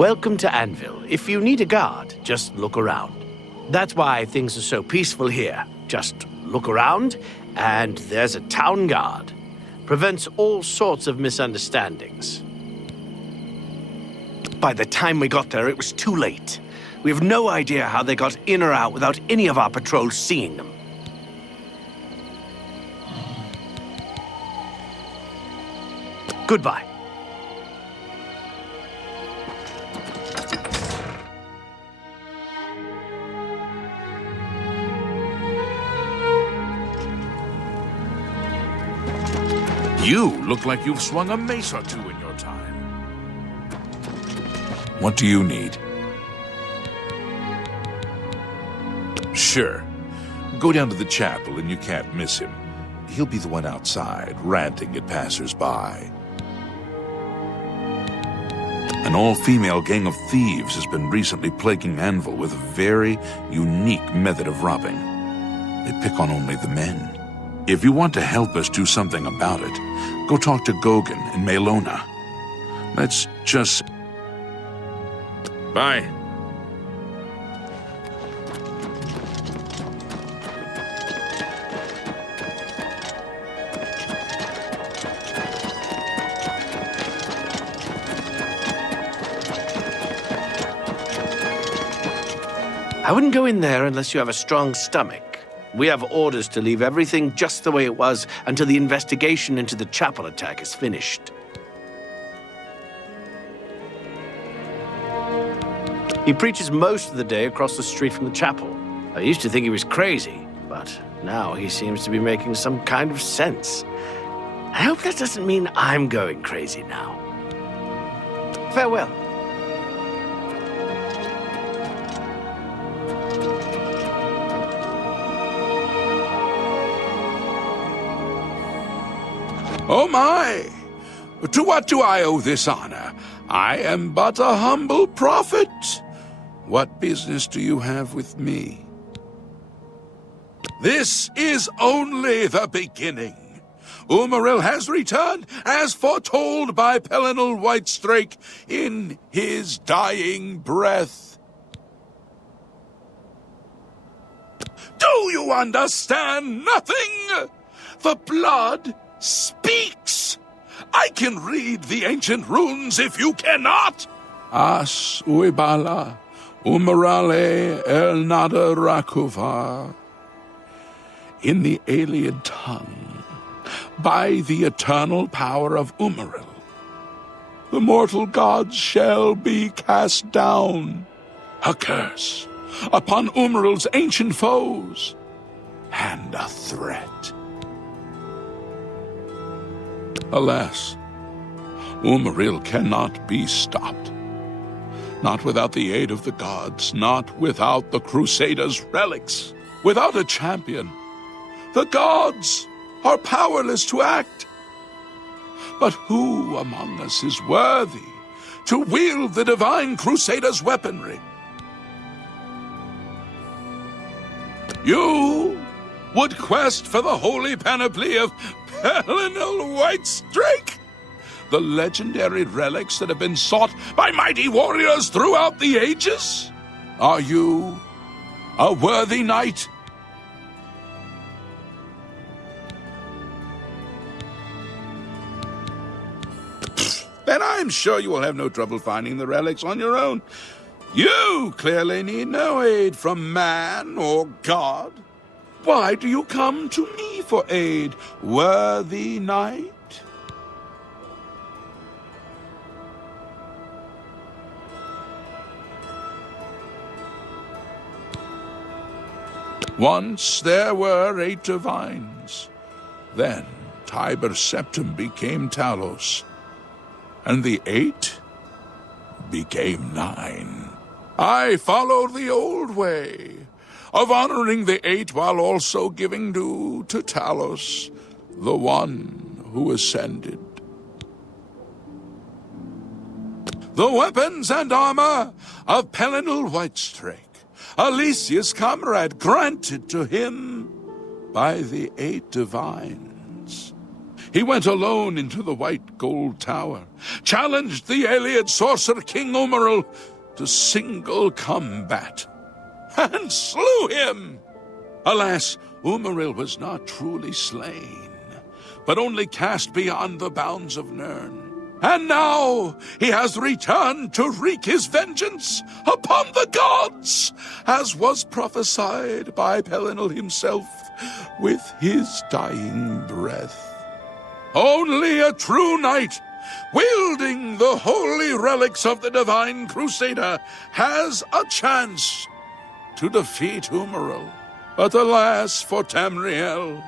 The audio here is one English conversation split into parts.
Welcome to Anvil. If you need a guard, just look around. That's why things are so peaceful here. Just look around, and there's a town guard. Prevents all sorts of misunderstandings. By the time we got there, it was too late. We have no idea how they got in or out without any of our patrols seeing them. Goodbye. You look like you've swung a mace or two in your time. What do you need? Sure. Go down to the chapel and you can't miss him. He'll be the one outside, ranting at passers-by. An all-female gang of thieves has been recently plaguing Anvil with a very unique method of robbing. They pick on only the men. If you want to help us do something about it, go talk to Gogan and Melona. Let's just... Bye. I wouldn't go in there unless you have a strong stomach. We have orders to leave everything just the way it was until the investigation into the chapel attack is finished. He preaches most of the day across the street from the chapel. I used to think he was crazy, but now he seems to be making some kind of sense. I hope that doesn't mean I'm going crazy now. Farewell. Oh my! To what do I owe this honor? I am but a humble prophet. What business do you have with me? This is only the beginning. Umaril has returned, as foretold by Pelinal Whitestrake in his dying breath. Do you understand nothing? The blood speaks! I can read the ancient runes if you cannot! As uibala, umarale el nada rakuva. In the alien tongue, by the eternal power of Umaril, the mortal gods shall be cast down. A curse upon Umaril's ancient foes, and a threat. Alas, Umaril cannot be stopped. Not without the aid of the gods, not without the Crusader's relics. Without a champion, the gods are powerless to act. But who among us is worthy to wield the Divine Crusader's weaponry? You would quest for the holy panoply of Pelinal Whitestrake, the legendary relics that have been sought by mighty warriors throughout the ages? Are you a worthy knight? Then I'm sure you will have no trouble finding the relics on your own. You clearly need no aid from man or god. Why do you come to me for aid, worthy knight? Once there were 8 divines. Then Tiber Septim became Talos, and the 8 became 9. I followed the old way of honoring the 8 while also giving due to Talos, the one who ascended. The weapons and armor of Pelinal Whitestrake, Alicia's comrade, granted to him by the 8 divines. He went alone into the white gold tower, challenged the alien sorcerer King Umaril to single combat, and slew him. Alas, Umaril was not truly slain, but only cast beyond the bounds of Nirn. And now he has returned to wreak his vengeance upon the gods, as was prophesied by Pelinal himself with his dying breath. Only a true knight, wielding the holy relics of the Divine Crusader, has a chance to defeat Umaril. But alas for Tamriel,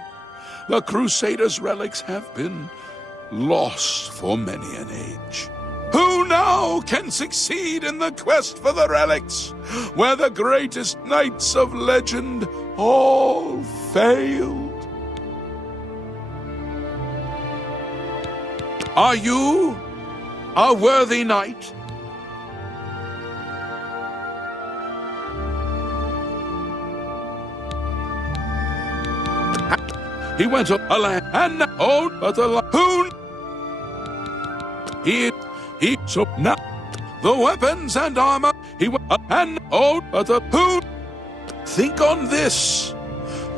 the Crusader's relics have been lost for many an age. Who now can succeed in the quest for the relics, where the greatest knights of legend all failed? Are you a worthy knight? He went up a land and oh, but the who he so now the weapons and armor he went and oh, but the who think on this.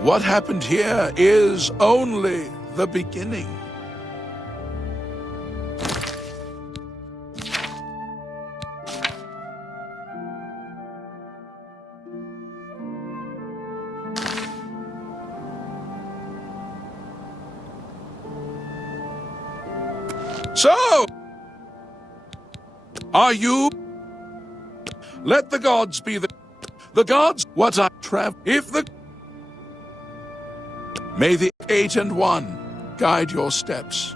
What happened here is only the beginning. So, are you? Let the gods be the gods. What I travel? If the may the 8 and 1 guide your steps.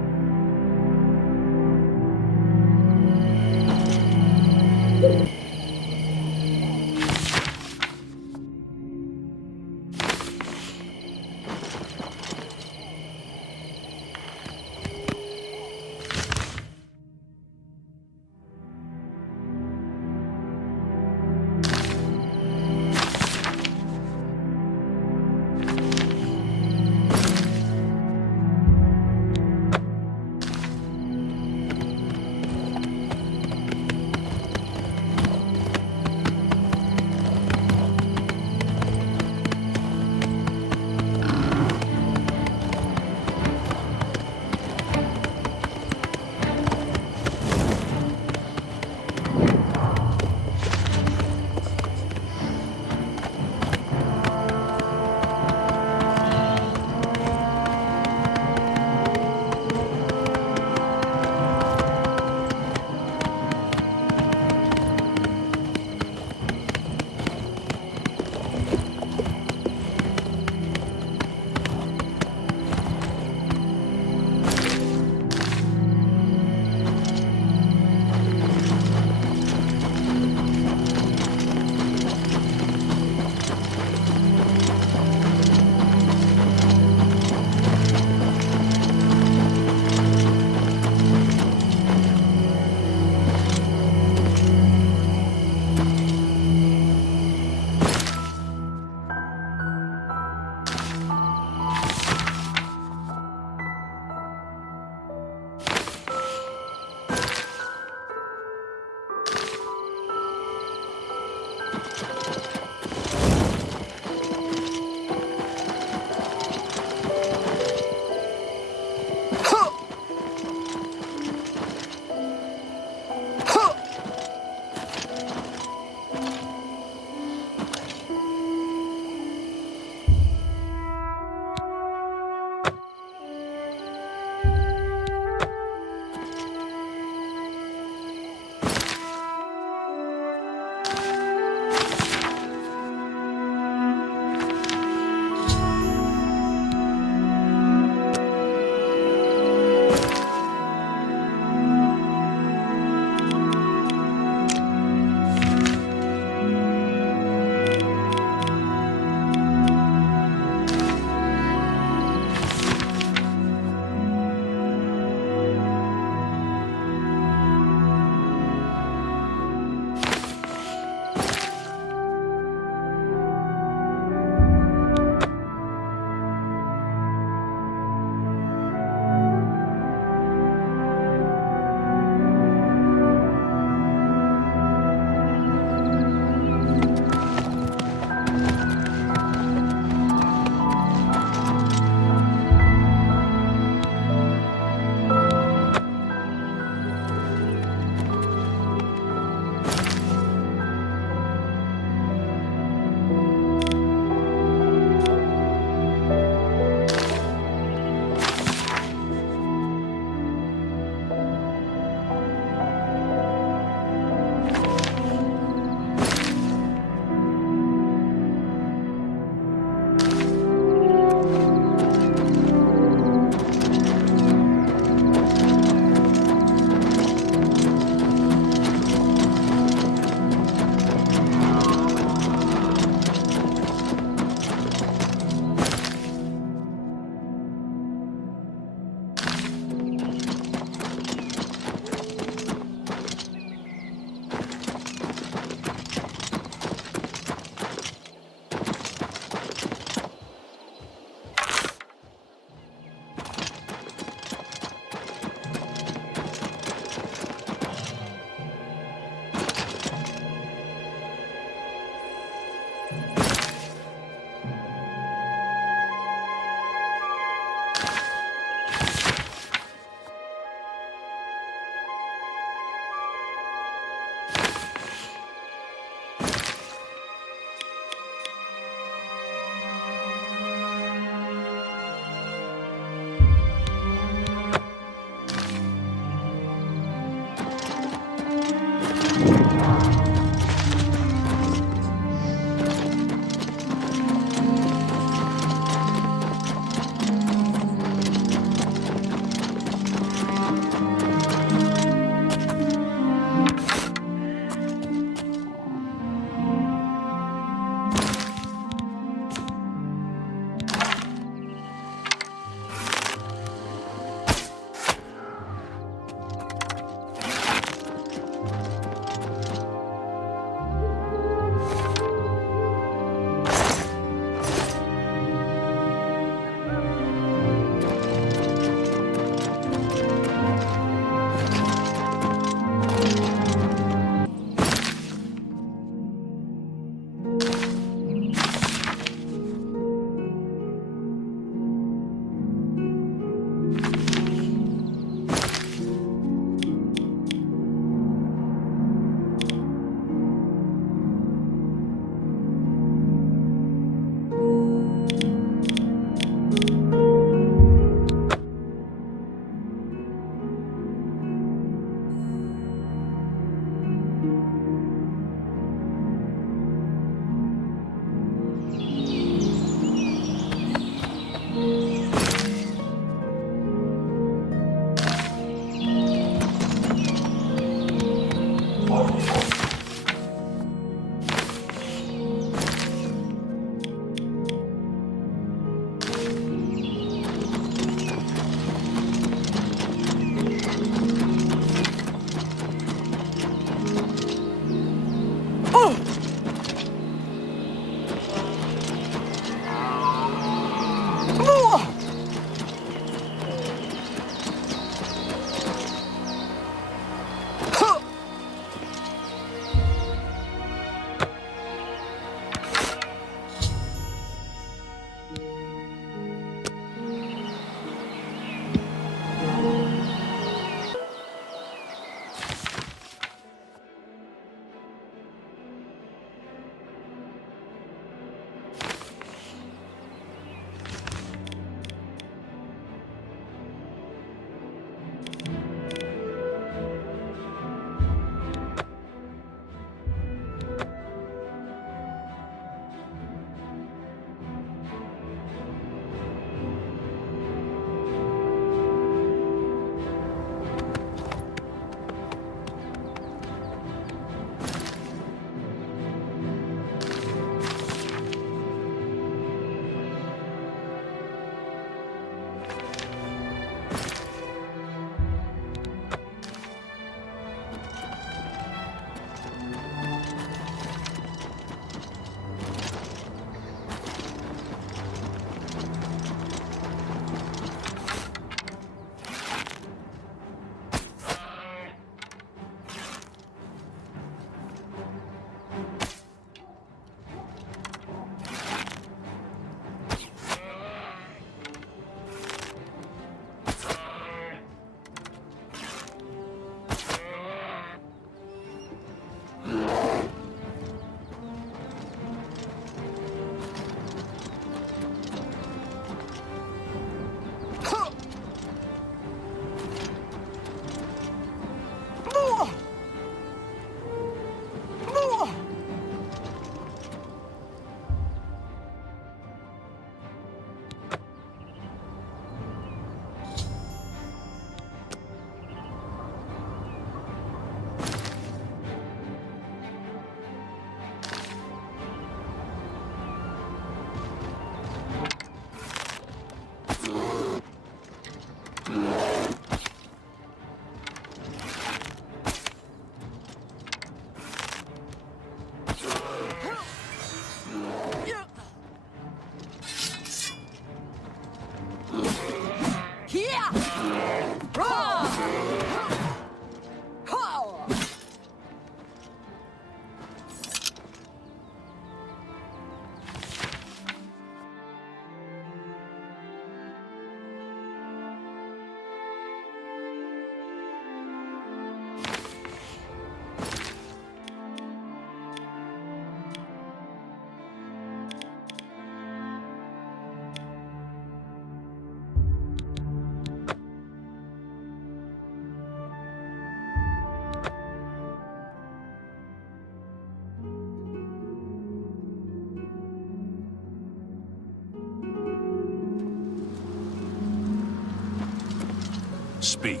Speak.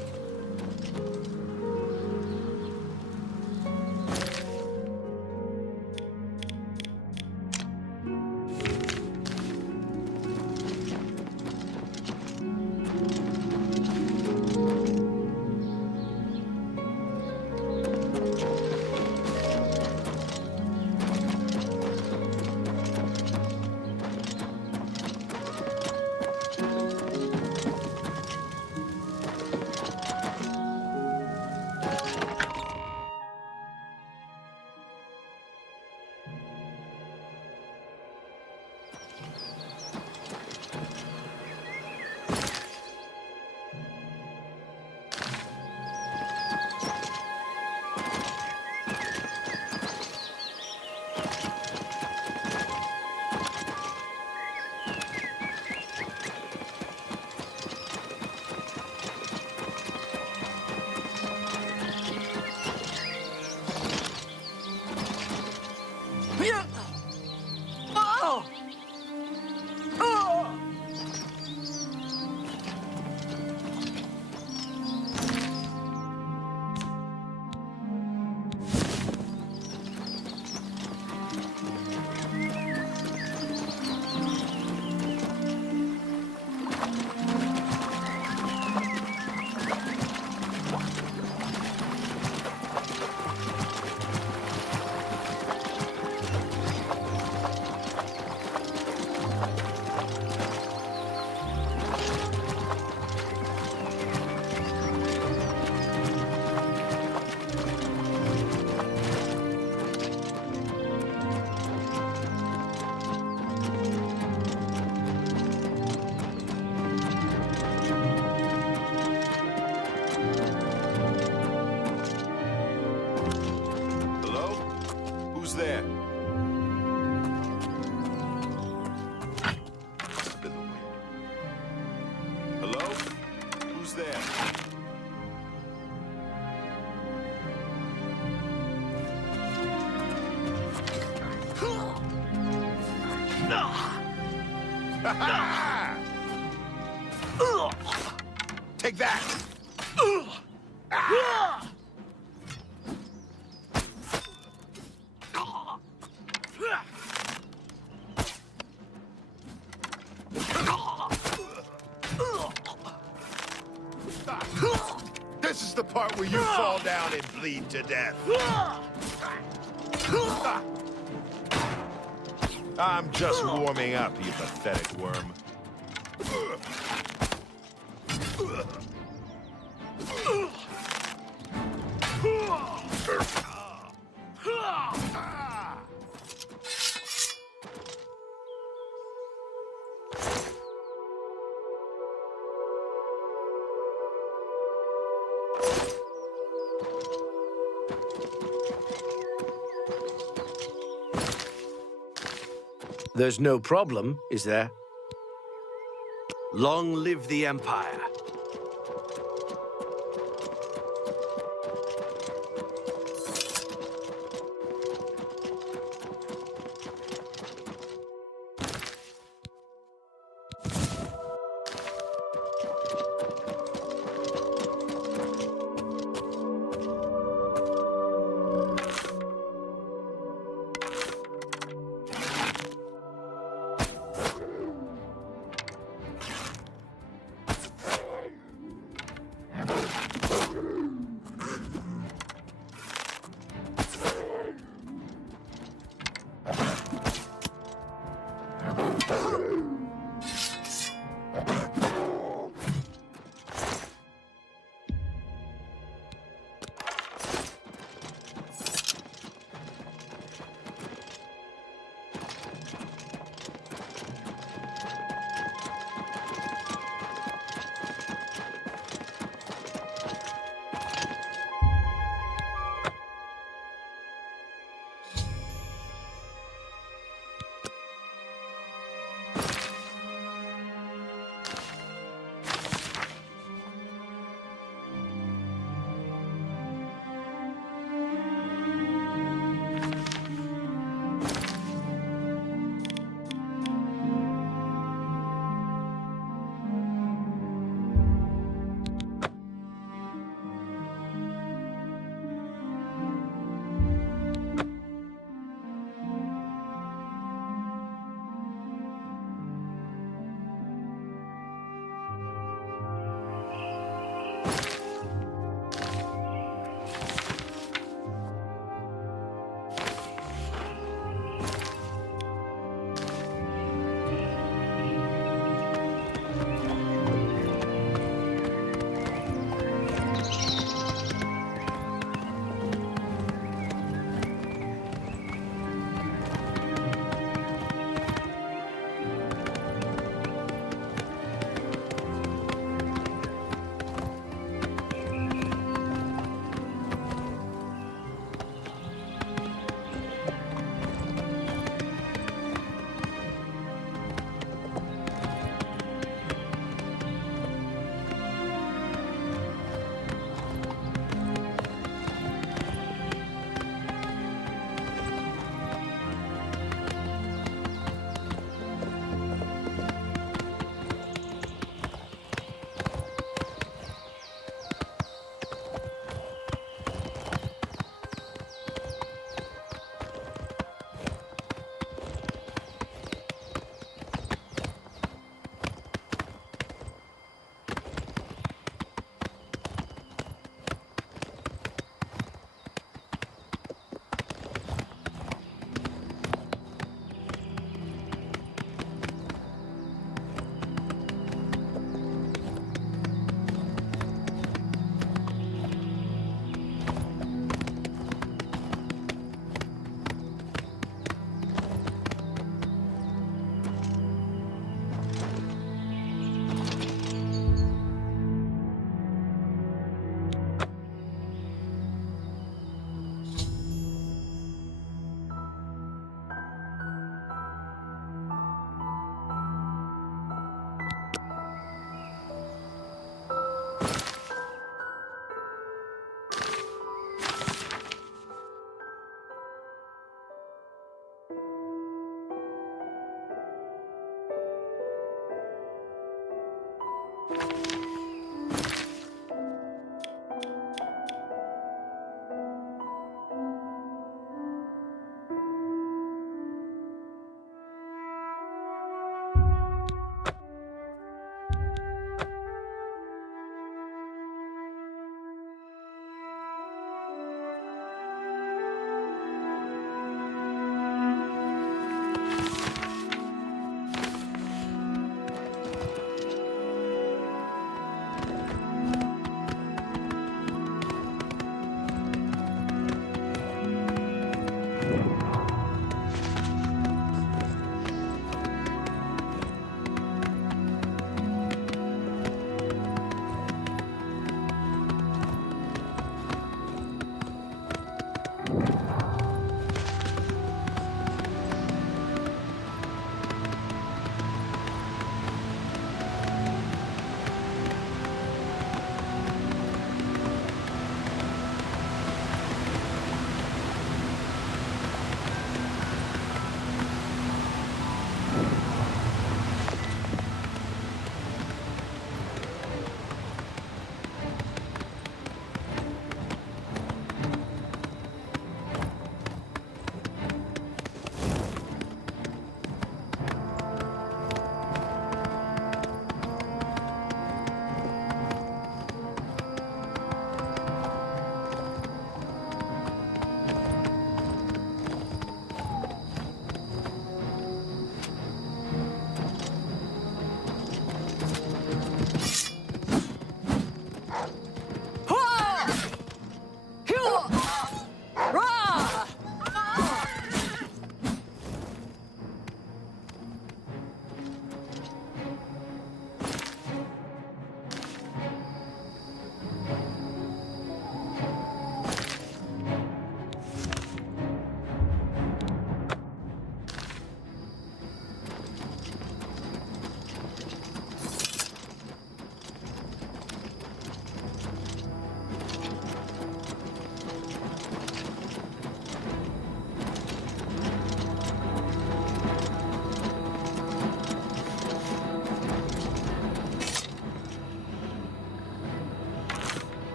Who's there? Hello? Who's there? Take that! This is the part where you fall down and bleed to death. I'm just warming up, you pathetic worm. There's no problem, is there? Long live the Empire.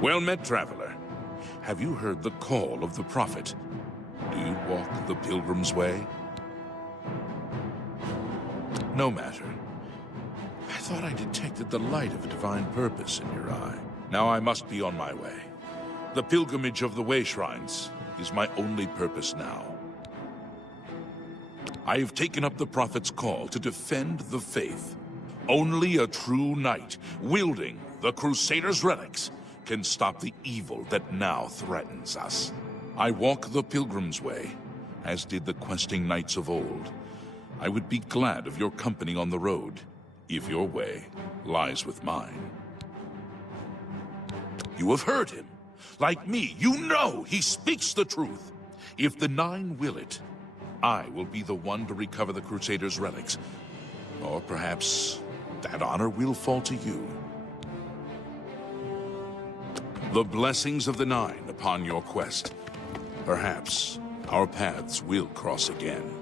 Well met, traveler. Have you heard the call of the prophet? Do you walk the pilgrim's way? No matter. I thought I detected the light of a divine purpose in your eye. Now I must be on my way. The pilgrimage of the Way Shrines is my only purpose now. I have taken up the prophet's call to defend the faith. Only a true knight, wielding the Crusader's relics, can stop the evil that now threatens us. I walk the pilgrim's way, as did the questing knights of old. I would be glad of your company on the road, if your way lies with mine. You have heard him. Like me, you know he speaks the truth. If the Nine will it, I will be the one to recover the Crusader's relics. Or perhaps that honor will fall to you. The blessings of the Nine upon your quest. Perhaps our paths will cross again.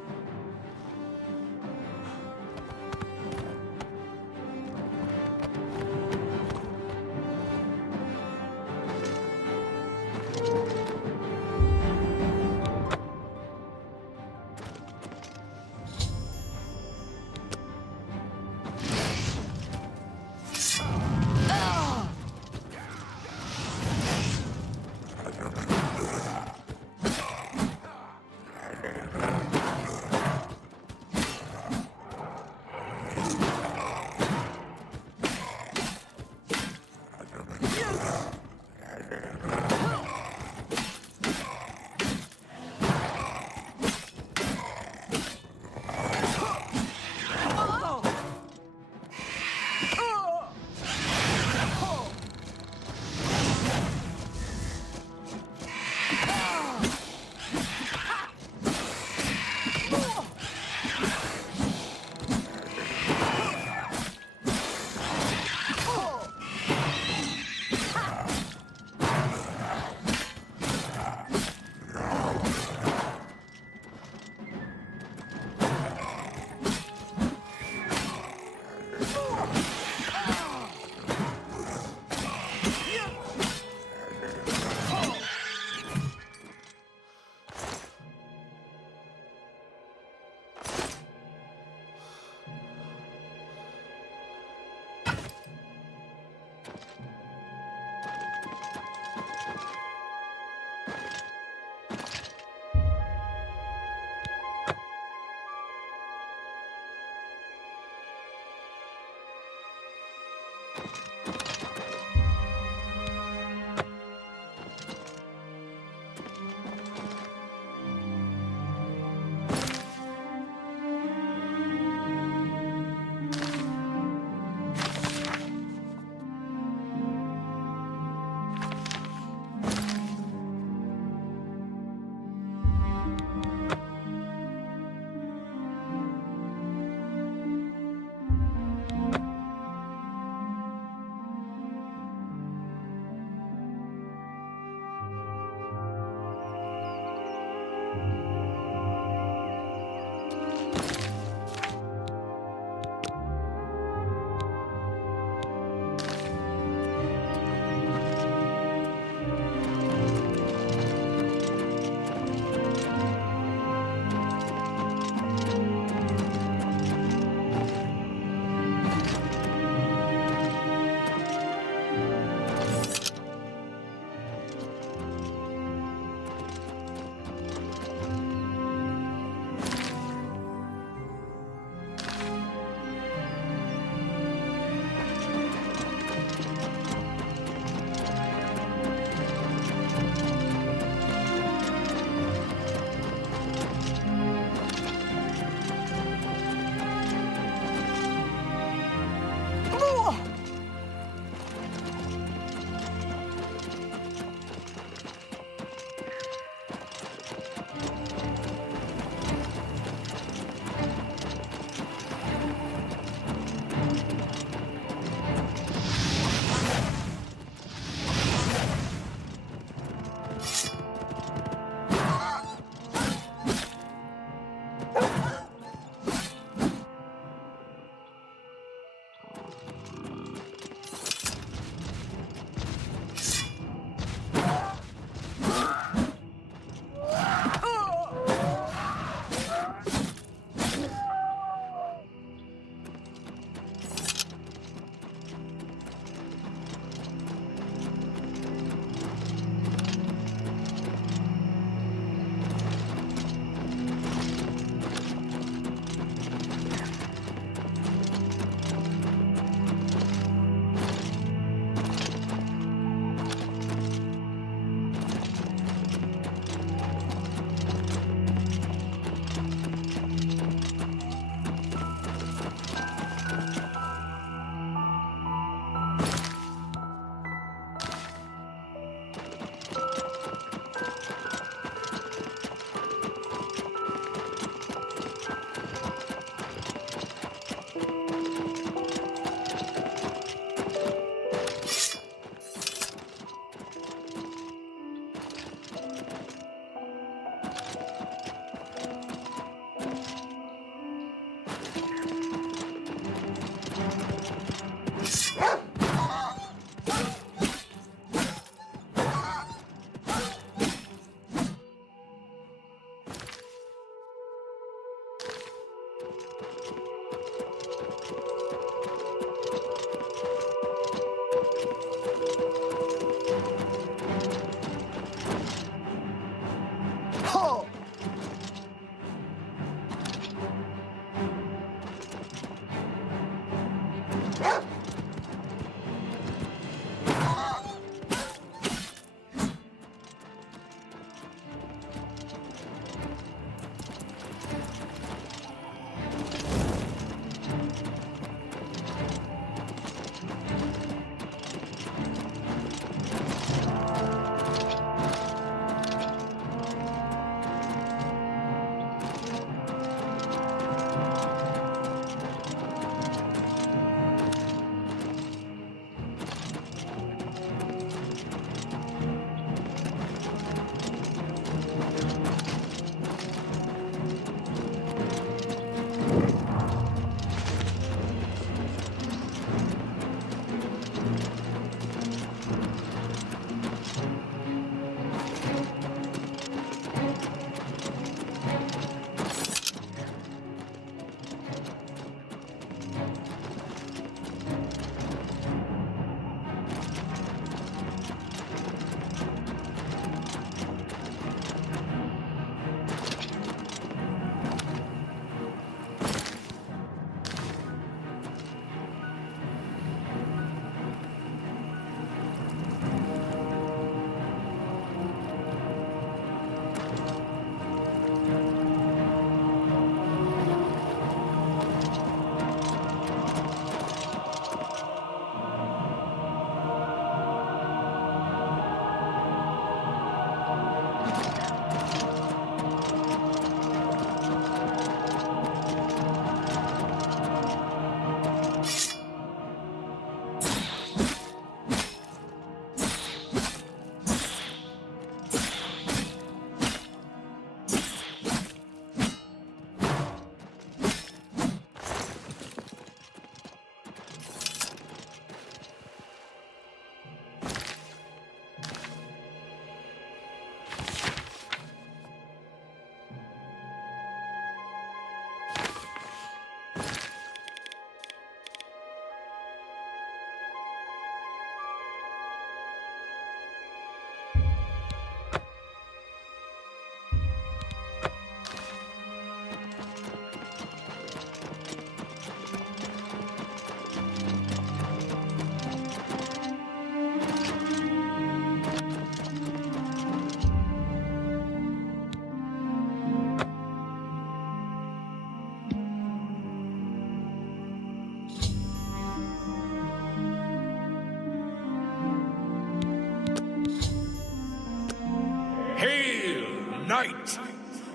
knight.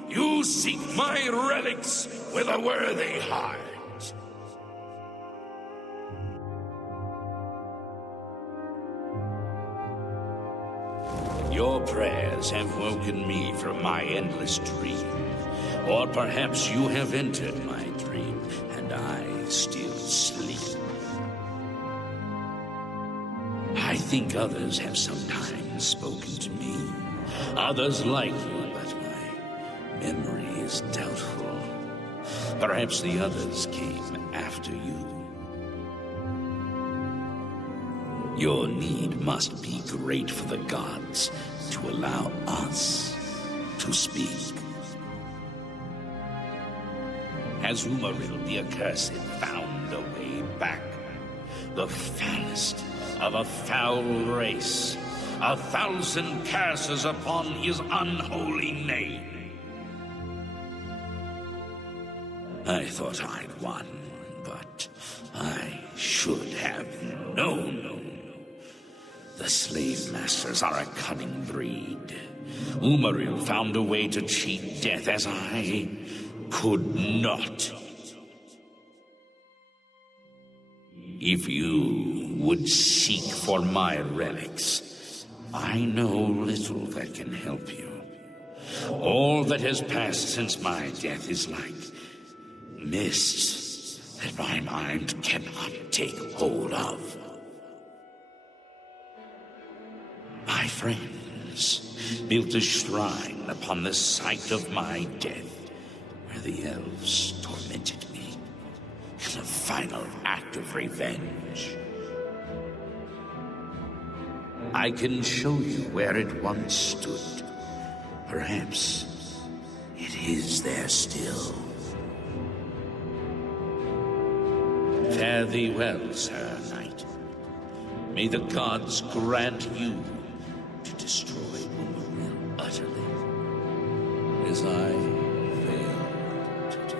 You seek my relics with a worthy heart. Your prayers have woken me from my endless dream. Or perhaps you have entered my dream, and I still sleep. I think others have sometimes spoken to me. Others like you, but my memory is doubtful. Perhaps the others came after you. Your need must be great for the gods to allow us to speak. Has Umaril the Accursed found a way back? The foulest of a foul race. 1,000 curses upon his unholy name. I thought I'd won, but I should have known. The slave masters are a cunning breed. Umaril found a way to cheat death as I could not. If you would seek for my relics, I know little that can help you. All that has passed since my death is like mist that my mind cannot take hold of. My friends built a shrine upon the site of my death, where the elves tormented me in a final act of revenge. I can show you where it once stood. Perhaps it is there still. Fare thee well, Sir Knight. May the gods grant you to destroy Umaril utterly, as I failed to do.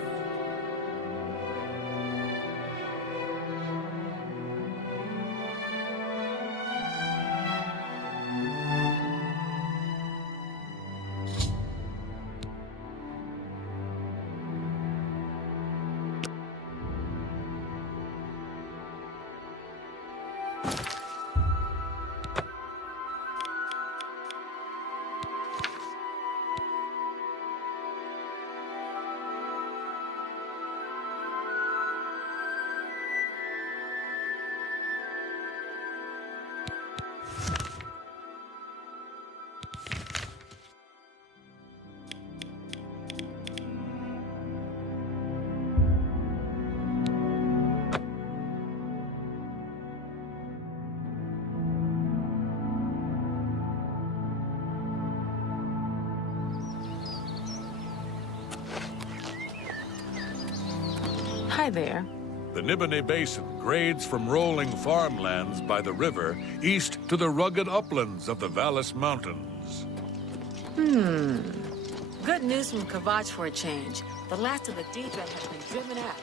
Hi there. The Niboney Basin grades from rolling farmlands by the river east to the rugged uplands of the Vallis Mountains. Good news from Kavach for a change. The last of the Daedra has been driven out.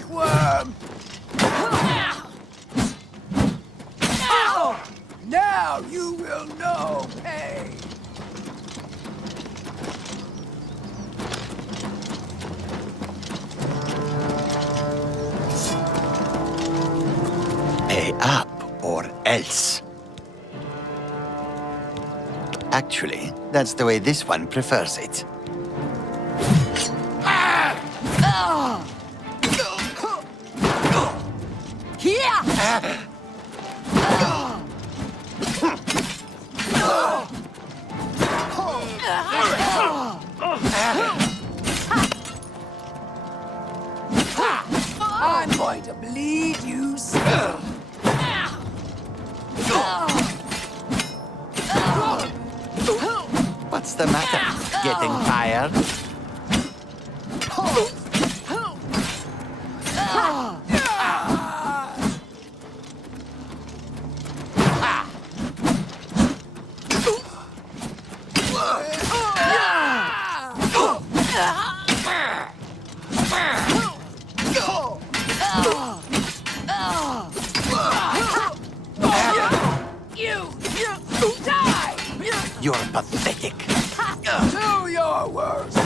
like worm! Now you will know pain! Pay up or else. Actually, that's the way this one prefers it. I'm going to bleed you still. What's the matter? Getting tired? You're pathetic. Do your worst.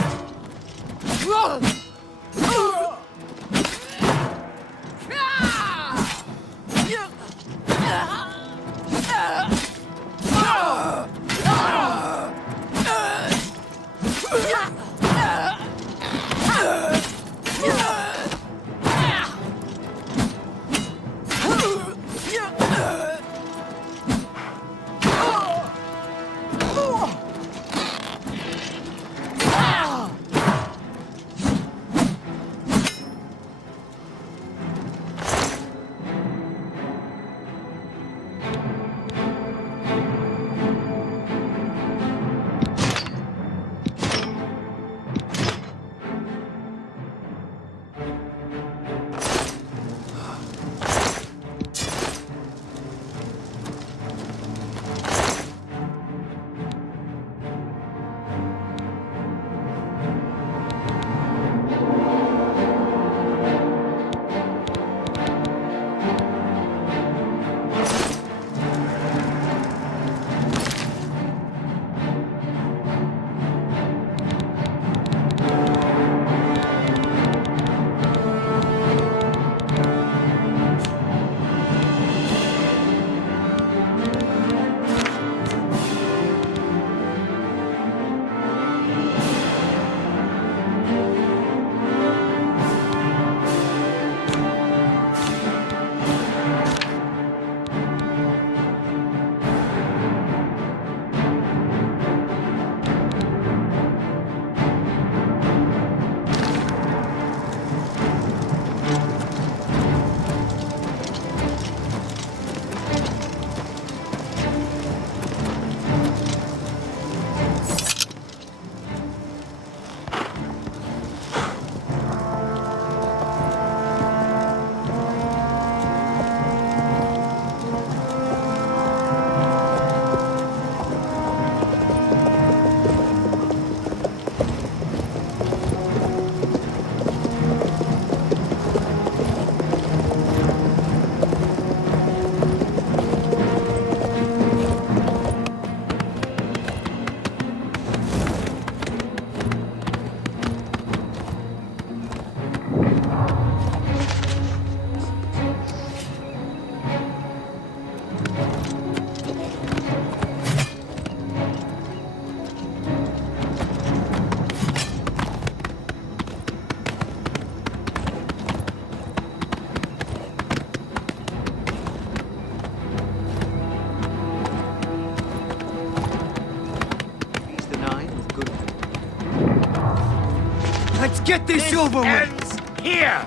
Let's get this over with! Ends here!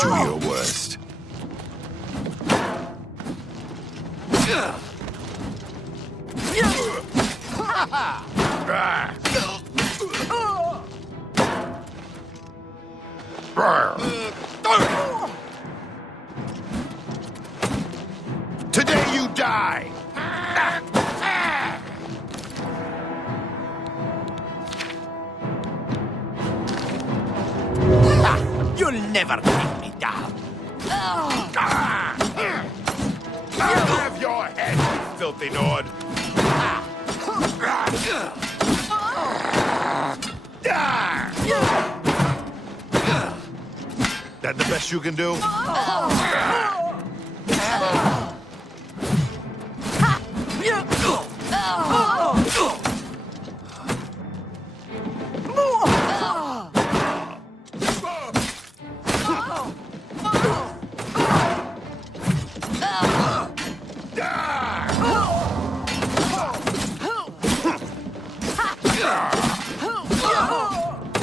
Do your worst. Today you die! You'll never take me down. I'll have your head, you filthy Nord! That the best you can do?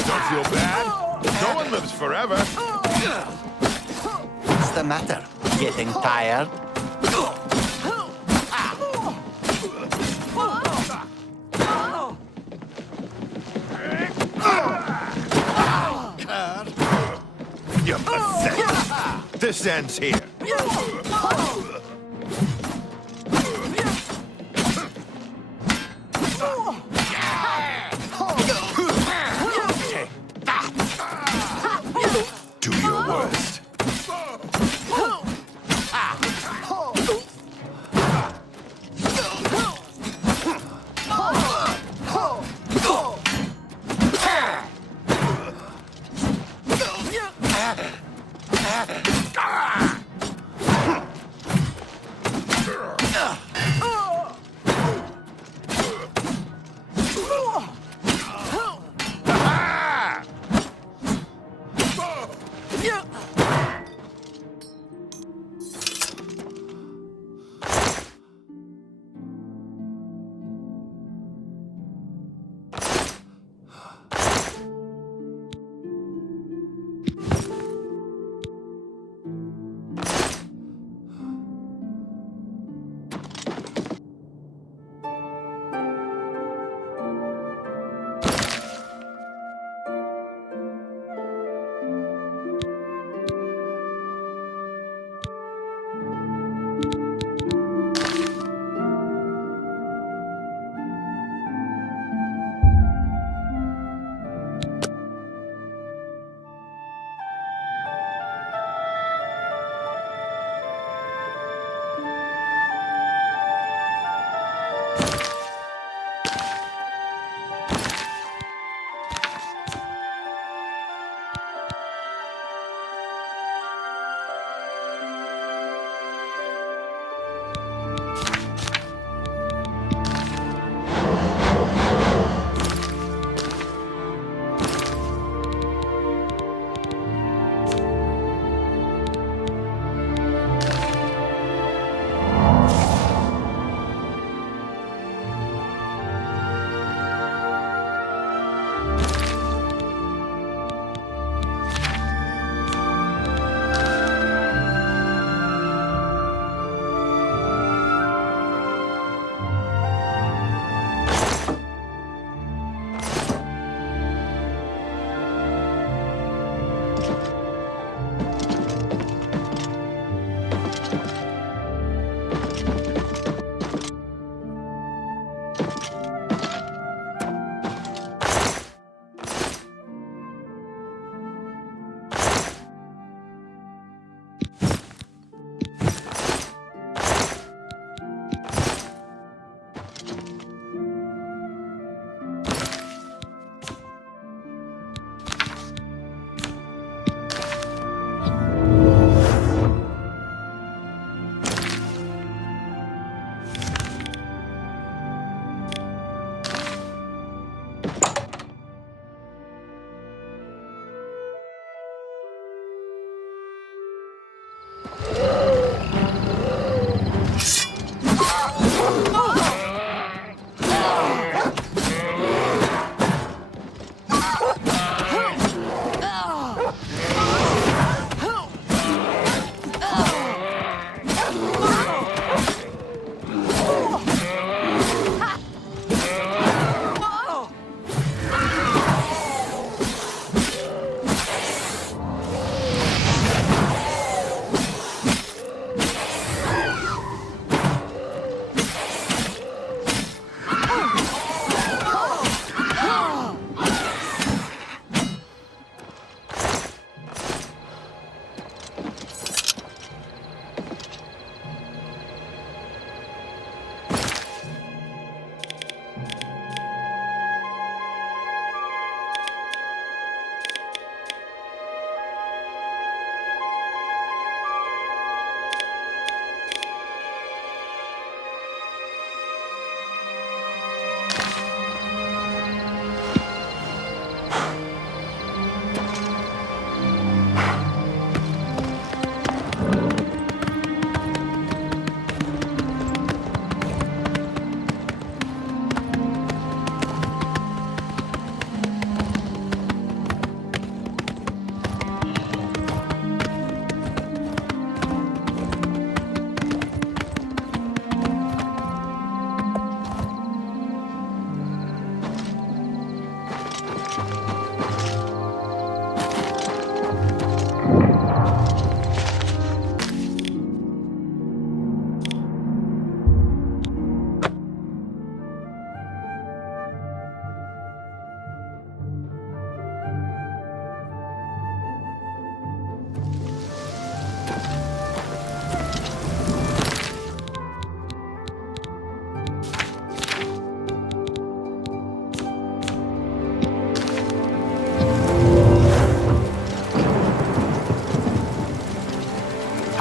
Don't feel bad? No one lives forever. What's the matter? Getting tired? You're pathetic. This ends here. Do your worst.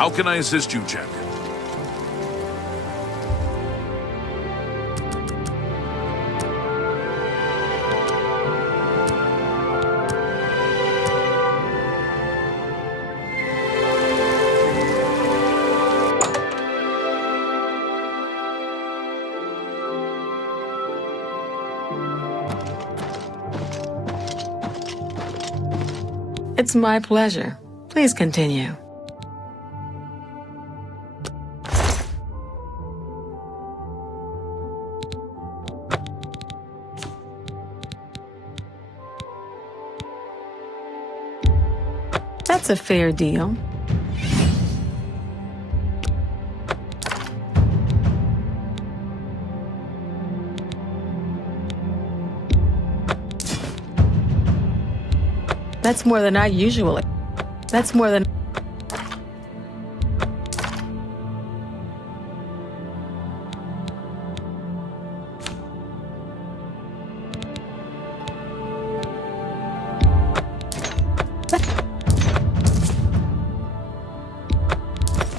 How can I assist you, champion? It's my pleasure. Please continue. That's a fair deal. That's more than I usually. That's more than.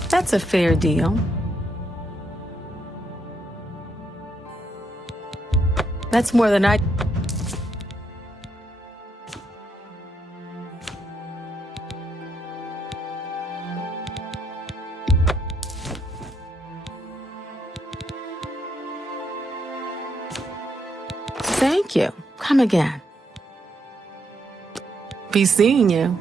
That's a fair deal. That's more than I. Thank you. Come again. Be seeing you.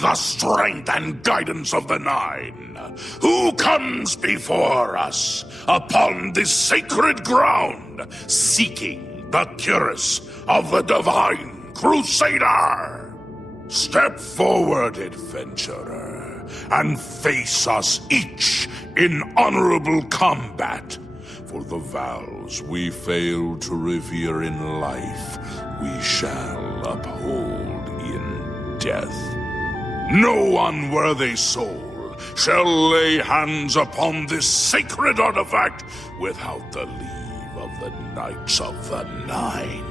The strength and guidance of the Nine, who comes before us upon this sacred ground, seeking the cuirass of the Divine Crusader? Step forward, adventurer, and face us each in honorable combat. For the vows we fail to revere in life, we shall uphold in death. No unworthy soul shall lay hands upon this sacred artifact without the leave of the Knights of the Nine.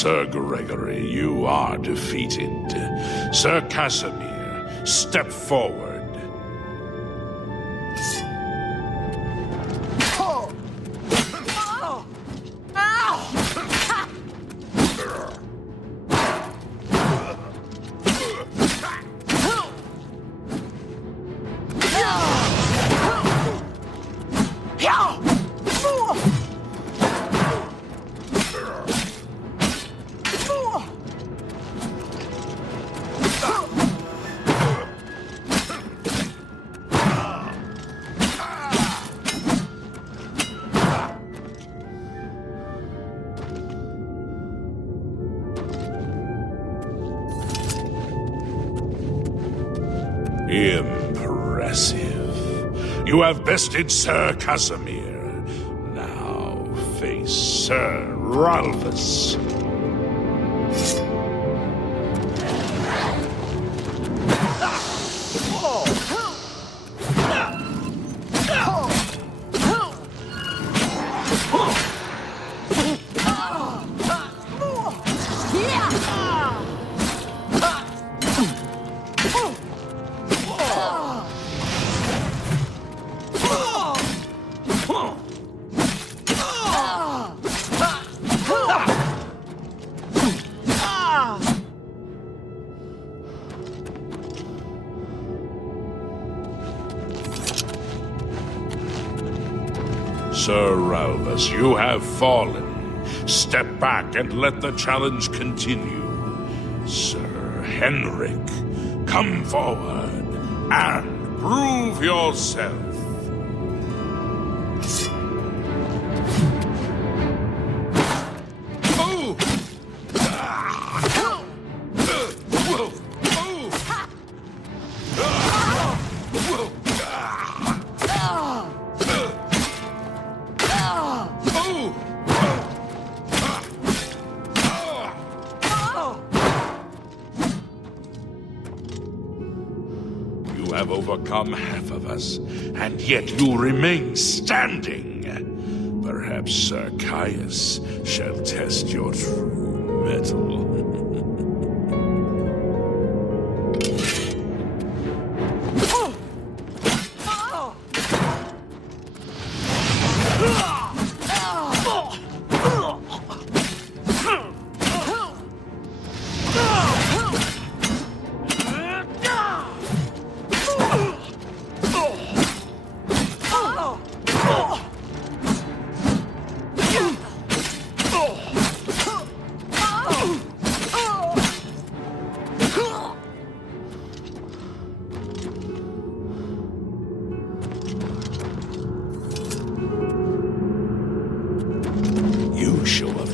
Sir Gregory, you are defeated. Sir Casimir, step forward. Impressive. You have bested Sir Casimir. Now face Sir Ralphus. Sir Ralphus, you have fallen. Step back and let the challenge continue. Sir Henrik, come forward and prove yourself. You have overcome half of us, and yet you remain standing. Perhaps Sir Caius shall test your true mettle.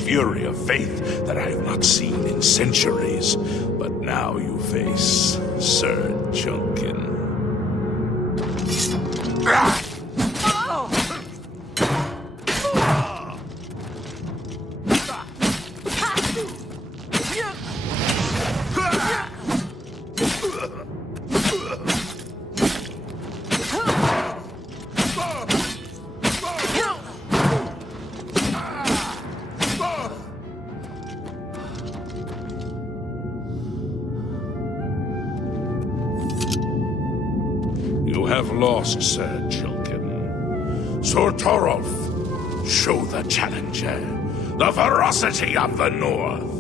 Fury of faith that I have not seen in centuries. But now you face Sir Junkin. You have lost, Sir Junkin. Sir Torolf, show the challenger the ferocity of the North.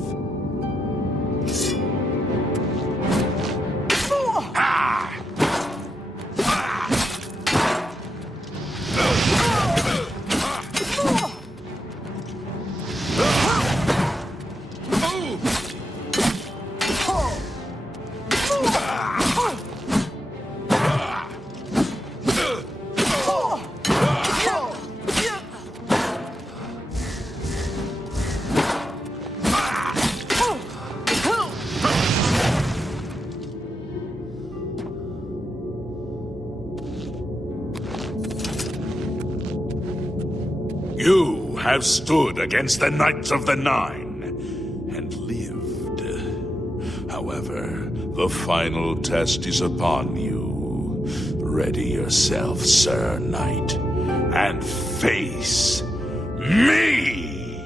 You have stood against the Knights of the Nine and lived. However, the final test is upon you. Ready yourself, Sir Knight, and face me!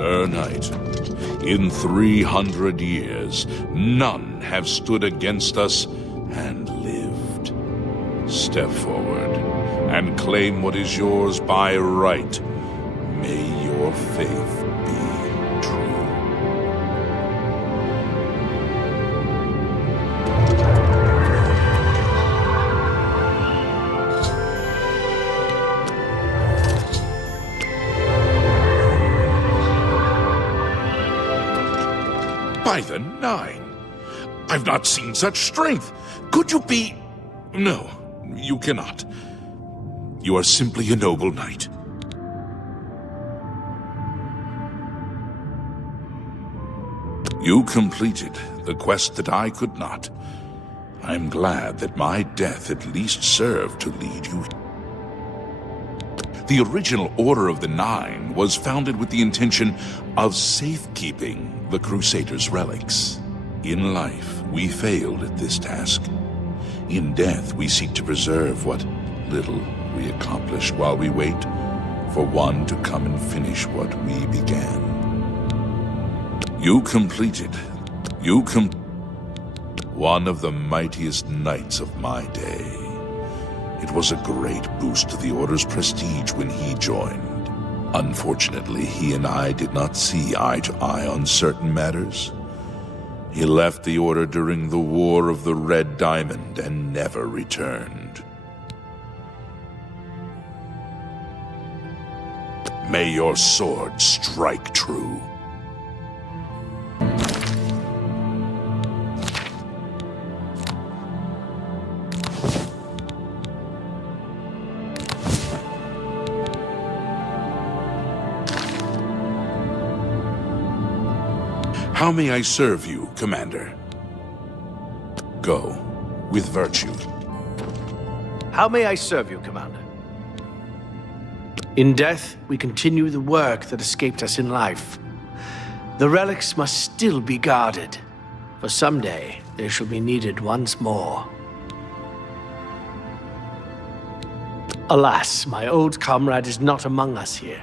Sir Knight, in 300 years, none have stood against us and lived. Step forward and claim what is yours by right. May your faith be true. By the Nine! I've not seen such strength! Could you be... No, you cannot. You are simply a noble knight. You completed the quest that I could not. I'm glad that my death at least served to lead you. The original Order of the Nine was founded with the intention of safekeeping the Crusader's relics. In life, we failed at this task. In death, we seek to preserve what little we accomplish while we wait for one to come and finish what we began. You completed. One of the mightiest knights of my day. It was a great boost to the Order's prestige when he joined. Unfortunately, he and I did not see eye to eye on certain matters. He left the Order during the War of the Red Diamond and never returned. May your sword strike true. How may I serve you, Commander? Go with virtue. How may I serve you, Commander? In death, we continue the work that escaped us in life. The relics must still be guarded, for someday they shall be needed once more. Alas, my old comrade is not among us here.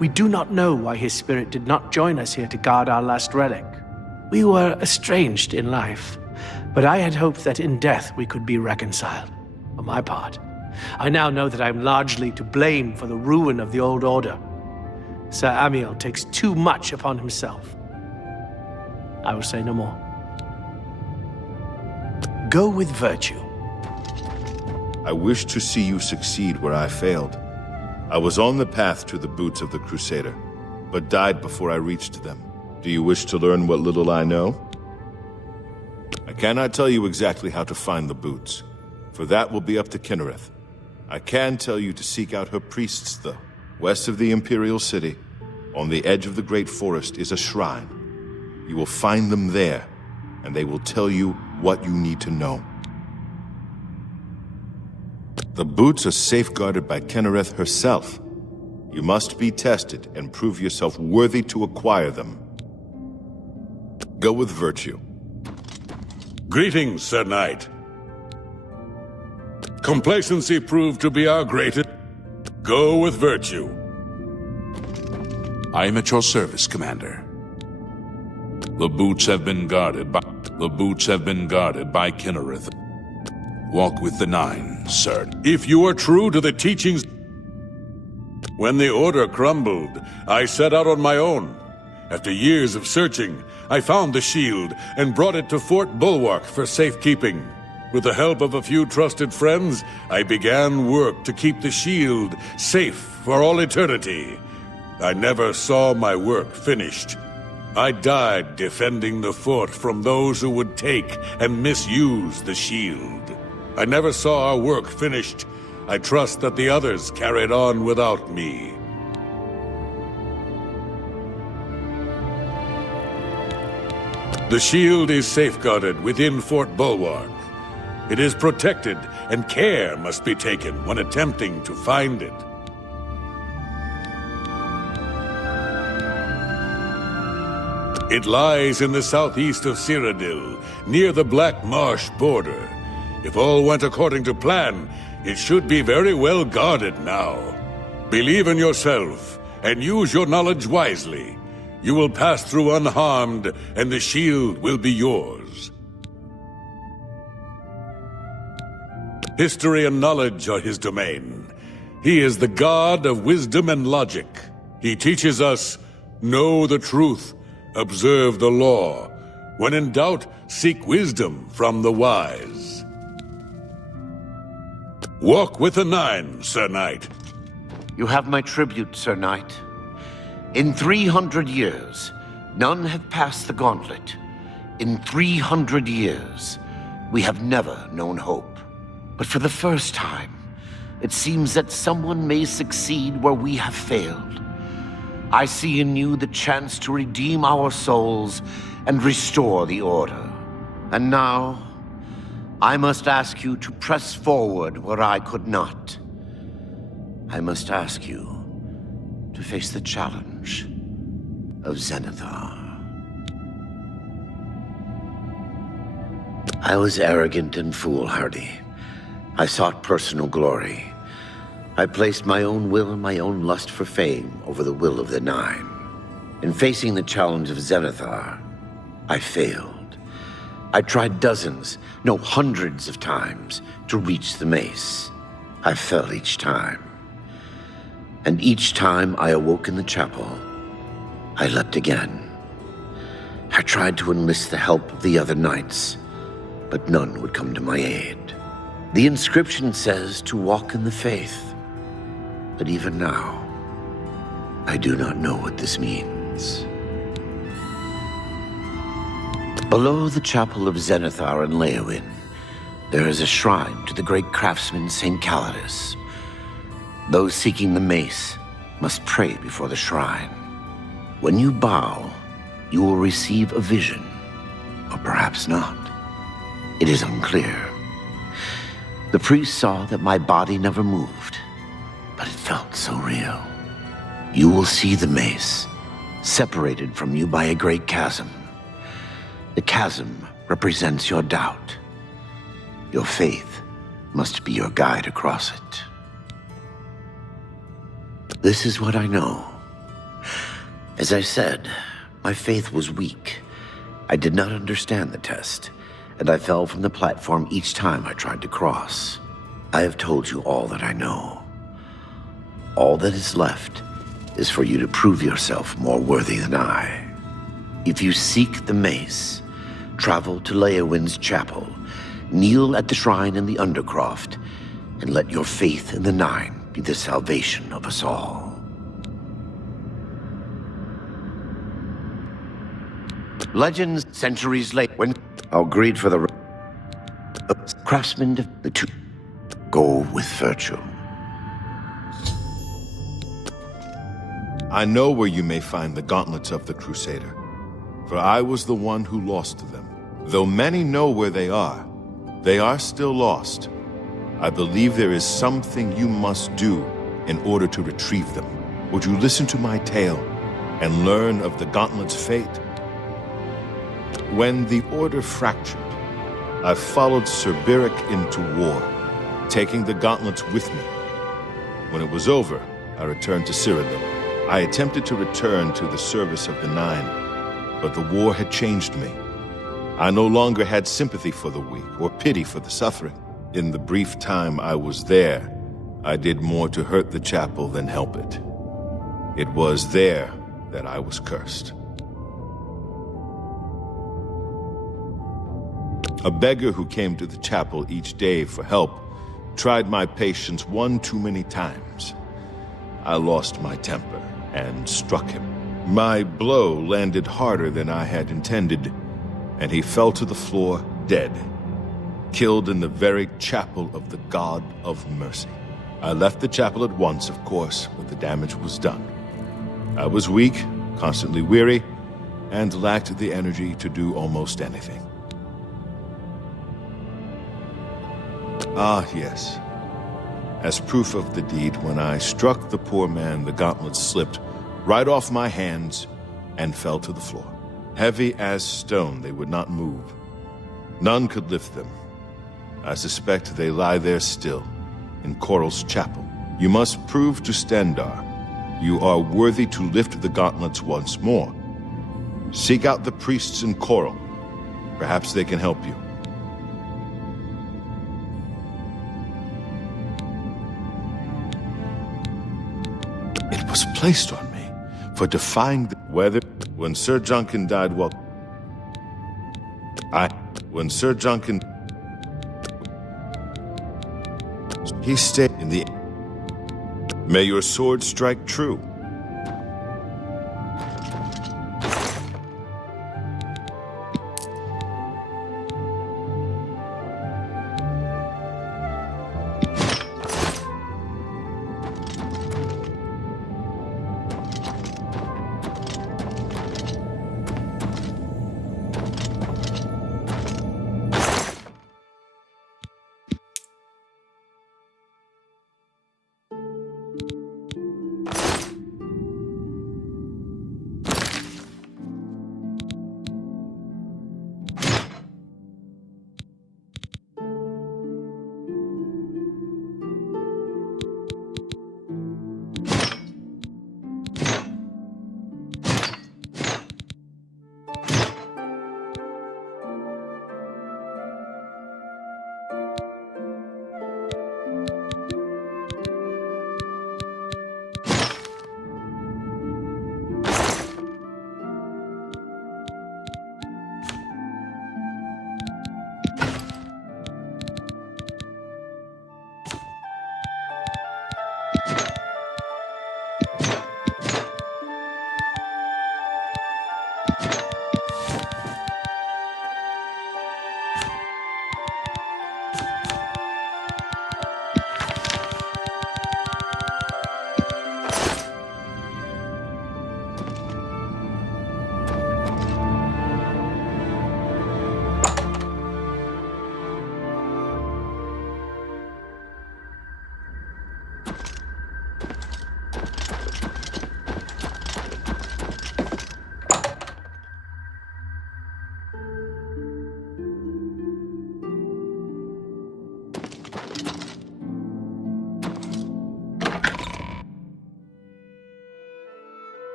We do not know why his spirit did not join us here to guard our last relic. We were estranged in life, but I had hoped that in death we could be reconciled. For my part, I now know that I am largely to blame for the ruin of the old order. Sir Amiel takes too much upon himself. I will say no more. Go with virtue. I wish to see you succeed where I failed. I was on the path to the boots of the Crusader, but died before I reached them. Do you wish to learn what little I know? I cannot tell you exactly how to find the boots, for that will be up to Kinnereth. I can tell you to seek out her priests, though. West of the Imperial City, on the edge of the Great Forest, is a shrine. You will find them there, and they will tell you what you need to know. The boots are safeguarded by Kinnereth herself. You must be tested and prove yourself worthy to acquire them. Go with virtue. Greetings, Sir Knight. Complacency proved to be our greatest. Go with virtue. I am at your service, Commander. The boots have been guarded by Kinnereth. Walk with the Nine, sir. If you are true to the teachings... When the Order crumbled, I set out on my own. After years of searching, I found the shield and brought it to Fort Bulwark for safekeeping. With the help of a few trusted friends, I began work to keep the shield safe for all eternity. I never saw my work finished. I died defending the fort from those who would take and misuse the shield. I never saw our work finished. I trust that the others carried on without me. The shield is safeguarded within Fort Bulwark. It is protected, and care must be taken when attempting to find it. It lies in the southeast of Cyrodiil, near the Black Marsh border. If all went according to plan, it should be very well guarded now. Believe in yourself, and use your knowledge wisely. You will pass through unharmed, and the shield will be yours. History and knowledge are his domain. He is the god of wisdom and logic. He teaches us, know the truth, observe the law. When in doubt, seek wisdom from the wise. Walk with the Nine, Sir Knight. You have my tribute, Sir Knight. In 300 years, none have passed the gauntlet. In 300 years, we have never known hope. But for the first time, it seems that someone may succeed where we have failed. I see in you the chance to redeem our souls and restore the Order. And now, I must ask you to press forward where I could not. I must ask you to face the challenge of Zenithar. I was arrogant and foolhardy. I sought personal glory. I placed my own will and my own lust for fame over the will of the Nine. In facing the challenge of Zenithar, I failed. I tried dozens, no hundreds of times to reach the mace. I fell each time. And each time I awoke in the chapel, I leapt again. I tried to enlist the help of the other knights, but none would come to my aid. The inscription says to walk in the faith, but even now, I do not know what this means. Below the chapel of Zenithar and Leowyn, there is a shrine to the great craftsman St. Calidus. Those seeking the mace must pray before the shrine. When you bow, you will receive a vision, or perhaps not. It is unclear. The priest saw that my body never moved, but it felt so real. You will see the mace, separated from you by a great chasm. The chasm represents your doubt. Your faith must be your guide across it. This is what I know. As I said, my faith was weak. I did not understand the test, and I fell from the platform each time I tried to cross. I have told you all that I know. All that is left is for you to prove yourself more worthy than I. If you seek the mace, travel to Leowyn's chapel, kneel at the shrine in the Undercroft, and let your faith in the Nine be the salvation of us all. Legends centuries later, when I'll greet for the craftsmen of the two, go with virtue. I know where you may find the gauntlets of the Crusader, for I was the one who lost them. Though many know where they are still lost. I believe there is something you must do in order to retrieve them. Would you listen to my tale and learn of the gauntlet's fate? When the Order fractured, I followed Sir Beric into war, taking the gauntlets with me. When it was over, I returned to Cyrodiil. I attempted to return to the service of the Nine, but the war had changed me. I no longer had sympathy for the weak or pity for the suffering. In the brief time I was there, I did more to hurt the chapel than help it. It was there that I was cursed. A beggar who came to the chapel each day for help tried my patience one too many times. I lost my temper and struck him. My blow landed harder than I had intended, and he fell to the floor dead, killed in the very chapel of the God of Mercy. I left the chapel at once, of course, but the damage was done. I was weak, constantly weary, and lacked the energy to do almost anything. Ah, yes. As proof of the deed, when I struck the poor man, the gauntlets slipped right off my hands and fell to the floor. Heavy as stone, they would not move. None could lift them. I suspect they lie there still, in Coral's chapel. You must prove to Stendarr You are worthy to lift the gauntlets once more. Seek out the priests in Coral. Perhaps they can help you. It was placed on me for defying the weather. When Sir Juncan died, when Sir Juncan, he stayed in the. May your sword strike true.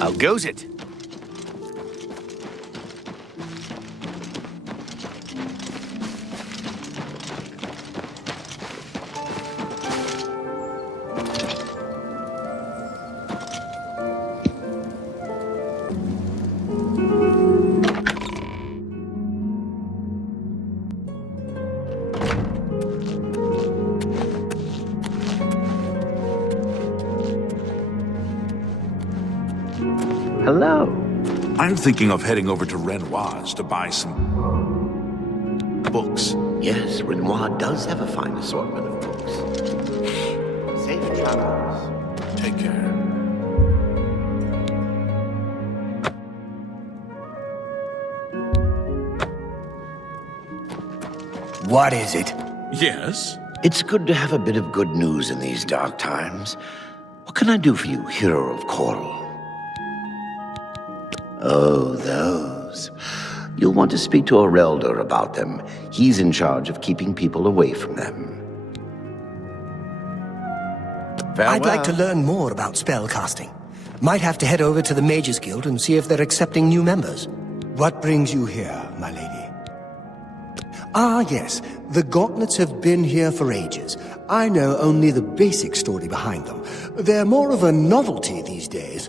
How goes it? Hello. I'm thinking of heading over to Renoir's to buy some books. Yes, Renoir does have a fine assortment of books. Safe travels. Take care. What is it? Yes? It's good to have a bit of good news in these dark times. What can I do for you, hero of Coral? Oh, those. You'll want to speak to Orelder about them. He's in charge of keeping people away from them. I'd like to learn more about spellcasting. Might have to head over to the Mages Guild and see if they're accepting new members. What brings you here, my lady? Ah, yes. The gauntlets have been here for ages. I know only the basic story behind them. They're more of a novelty these days.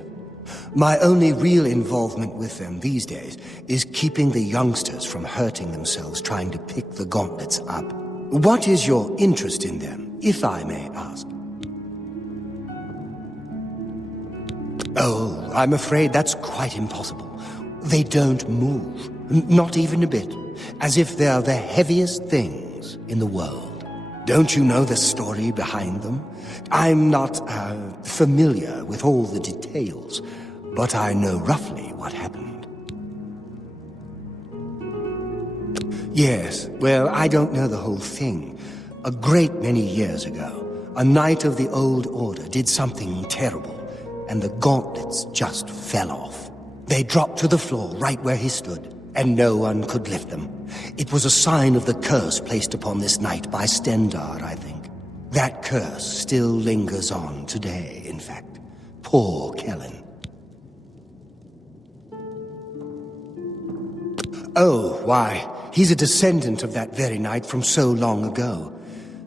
My only real involvement with them these days is keeping the youngsters from hurting themselves trying to pick the gauntlets up. What is your interest in them, if I may ask? Oh, I'm afraid that's quite impossible. They don't move, not even a bit, as if they're the heaviest things in the world. Don't you know the story behind them? I'm not, familiar with all the details, but I know roughly what happened. Yes, well, I don't know the whole thing. A great many years ago, a knight of the Old Order did something terrible, and the gauntlets just fell off. They dropped to the floor right where he stood, and no one could lift them. It was a sign of the curse placed upon this knight by Stendar, I think. That curse still lingers on today, in fact. Poor Kellen. Oh, why, he's a descendant of that very knight from so long ago.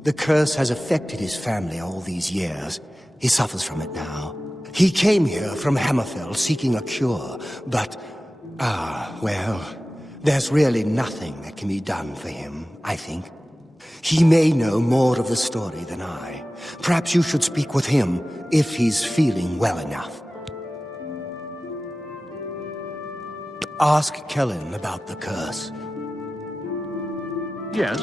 The curse has affected his family all these years. He suffers from it now. He came here from Hammerfell seeking a cure, but, well, there's really nothing that can be done for him, I think. He may know more of the story than I. Perhaps you should speak with him, if he's feeling well enough. Ask Kellen about the curse. Yes.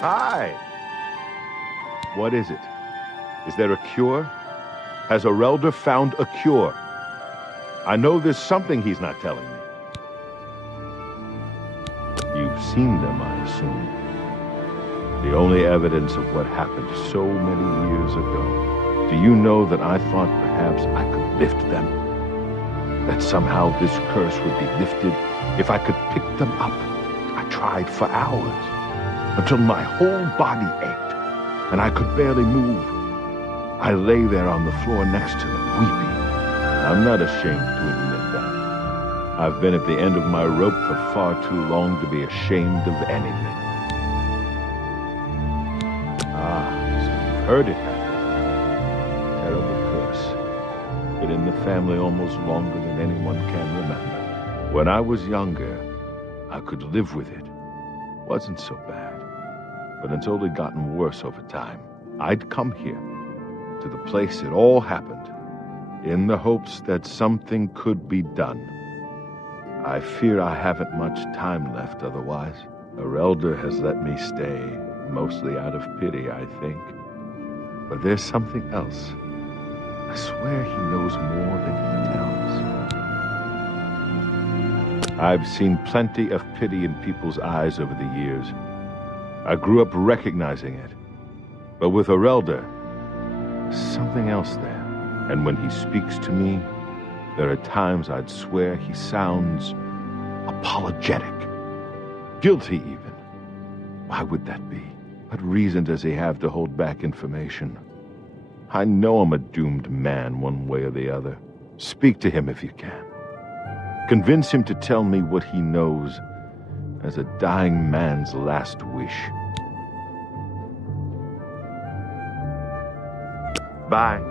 Hi. What is it? Is there a cure? Has Orelder found a cure? I know there's something he's not telling me. You've seen them, I assume. The only evidence of what happened so many years ago. Do you know that I thought perhaps I could lift them? That somehow this curse would be lifted if I could pick them up. I tried for hours, until my whole body ached, and I could barely move. I lay there on the floor next to them, weeping. I'm not ashamed to admit that. I've been at the end of my rope for far too long to be ashamed of anything. Ah, so you've heard it happen. Terrible curse. Been in the family almost longer than anyone can remember. When I was younger, I could live with it. Wasn't so bad. But it's only gotten worse over time. I'd come here, to the place it all happened, in the hopes that something could be done. I fear I haven't much time left otherwise. Orelder has let me stay, mostly out of pity, I think. But there's something else. I swear he knows more than he tells. I've seen plenty of pity in people's eyes over the years. I grew up recognizing it. But with Orelder, there's something else there. And when he speaks to me, there are times I'd swear he sounds apologetic. Guilty, even. Why would that be? What reason does he have to hold back information? I know I'm a doomed man one way or the other. Speak to him if you can. Convince him to tell me what he knows as a dying man's last wish. Bye.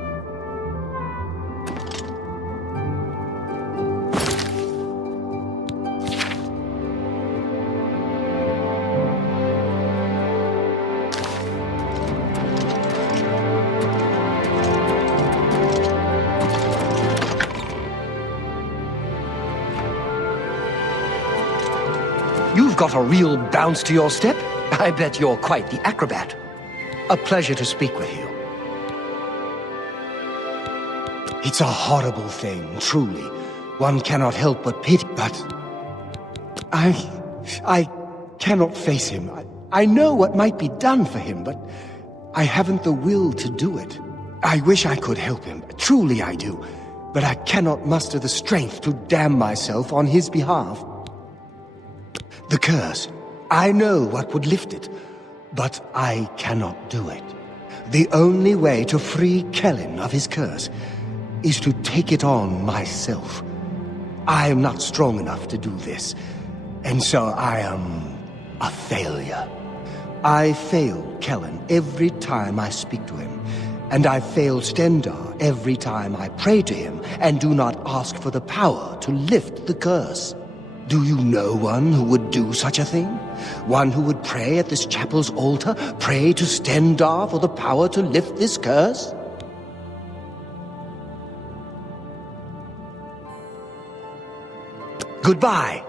You've got a real bounce to your step. I bet you're quite the acrobat. A pleasure to speak with you. It's a horrible thing, truly. One cannot help but pity, but... I cannot face him. I know what might be done for him, but I haven't the will to do it. I wish I could help him. Truly I do. But I cannot muster the strength to damn myself on his behalf. The curse. I know what would lift it, but I cannot do it. The only way to free Kellen of his curse is to take it on myself. I am not strong enough to do this, and so I am a failure. I fail Kellen every time I speak to him, and I fail Stendar every time I pray to him and do not ask for the power to lift the curse. Do you know one who would do such a thing? One who would pray at this chapel's altar, pray to Stendar for the power to lift this curse? Goodbye.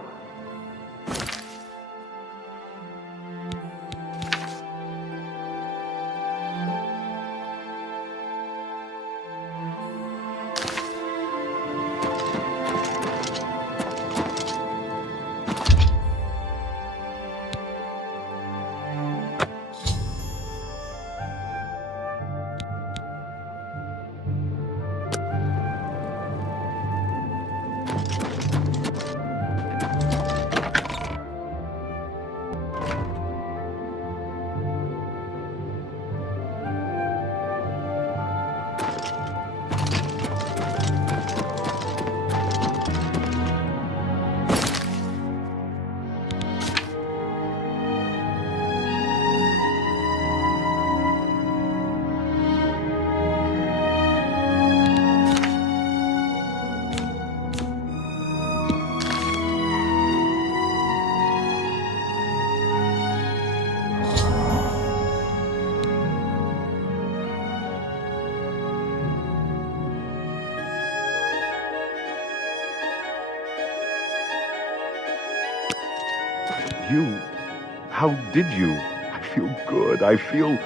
How did you? I feel good. I feel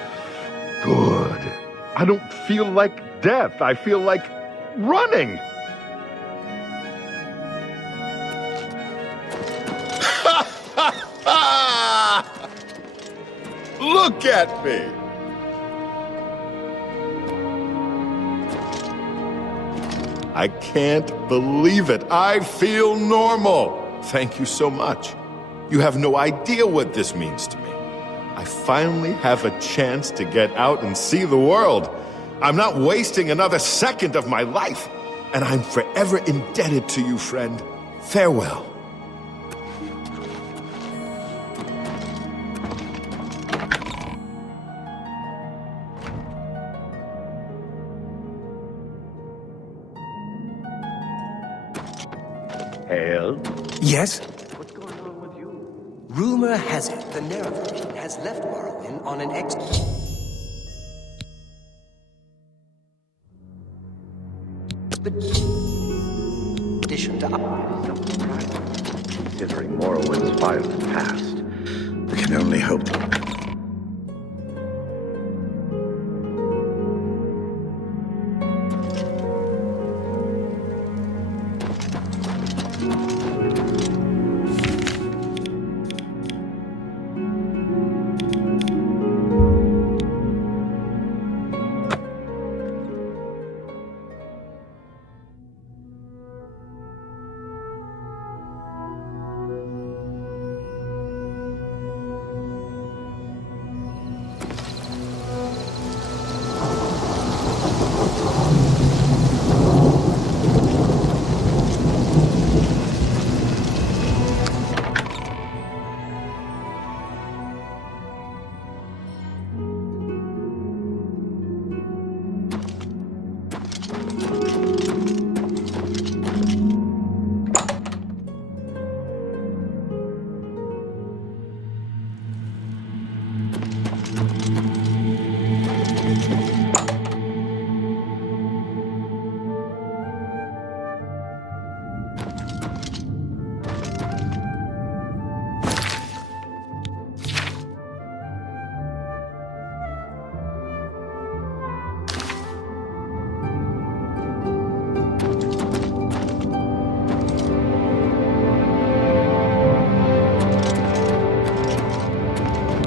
good. I don't feel like death. I feel like running. Look at me! I can't believe it. I feel normal. Thank you so much. You have no idea what this means to me. I finally have a chance to get out and see the world. I'm not wasting another second of my life, and I'm forever indebted to you, friend. Farewell. Hell? Yes? What's going on with you? Rumor has it the Nerevarine has left Morrowind on an expedition to Considering Morrowind's violent past, we can only hope.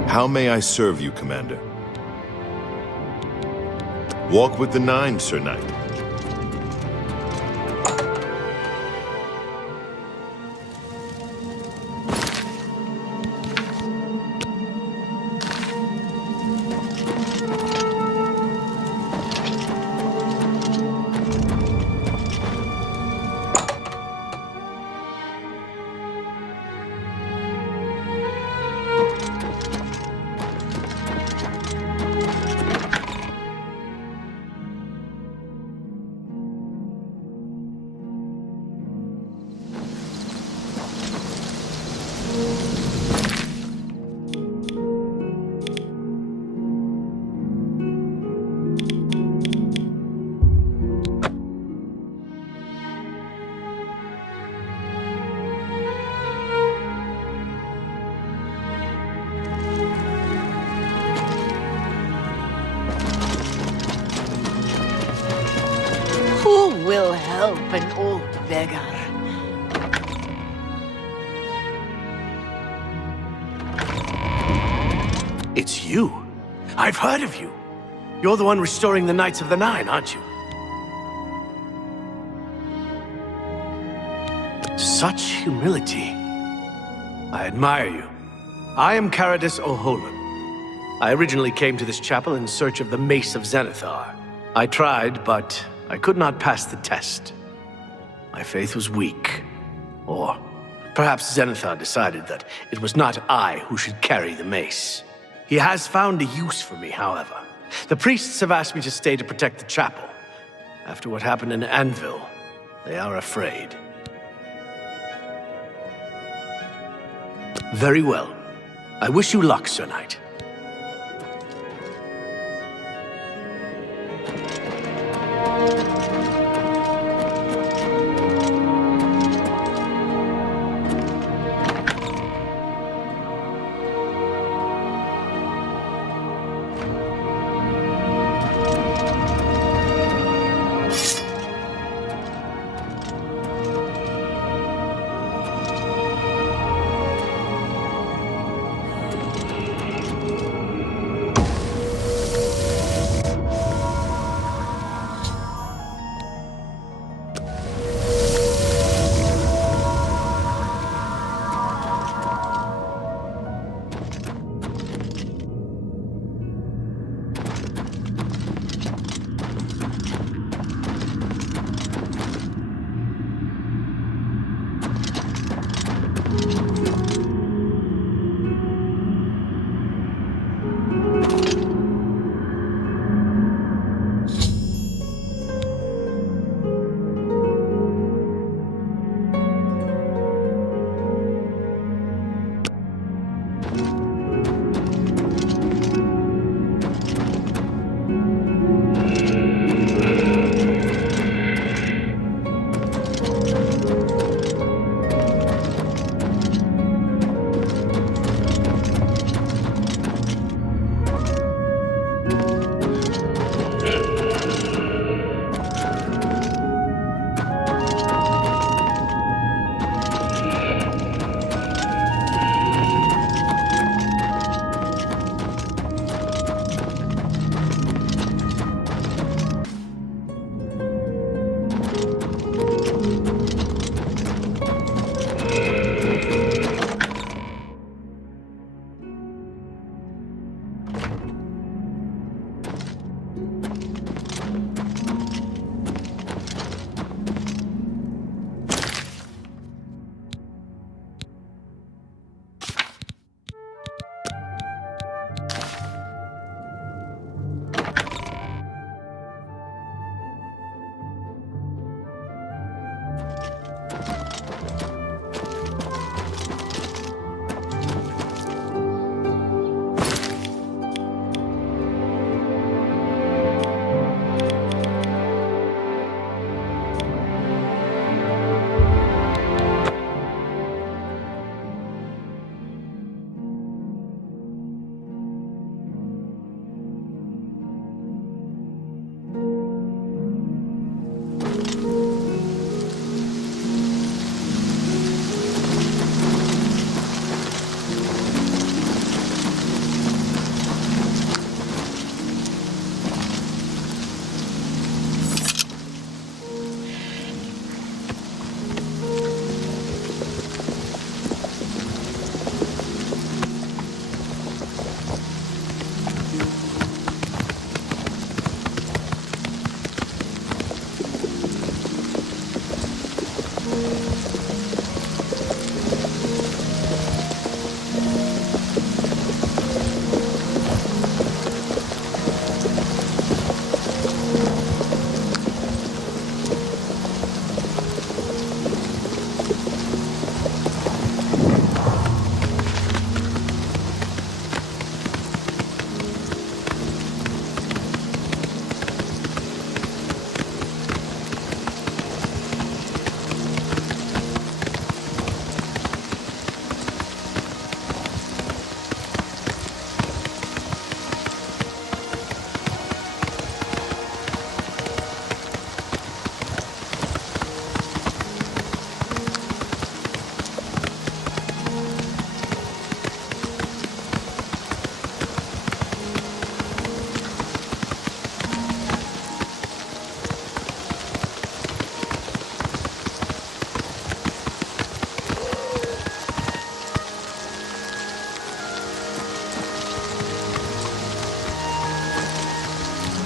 How may I serve you, Commander? Walk with the Nine, Sir Knight. Open, oh beggar. It's you. I've heard of you. You're the one restoring the Knights of the Nine, aren't you? Such humility. I admire you. I am Caradus O'Holan. I originally came to this chapel in search of the Mace of Zenithar. I tried, but I could not pass the test. My faith was weak. Or perhaps Zenithar decided that it was not I who should carry the mace. He has found a use for me, however. The priests have asked me to stay to protect the chapel. After what happened in Anvil, they are afraid. Very well. I wish you luck, Sir Knight.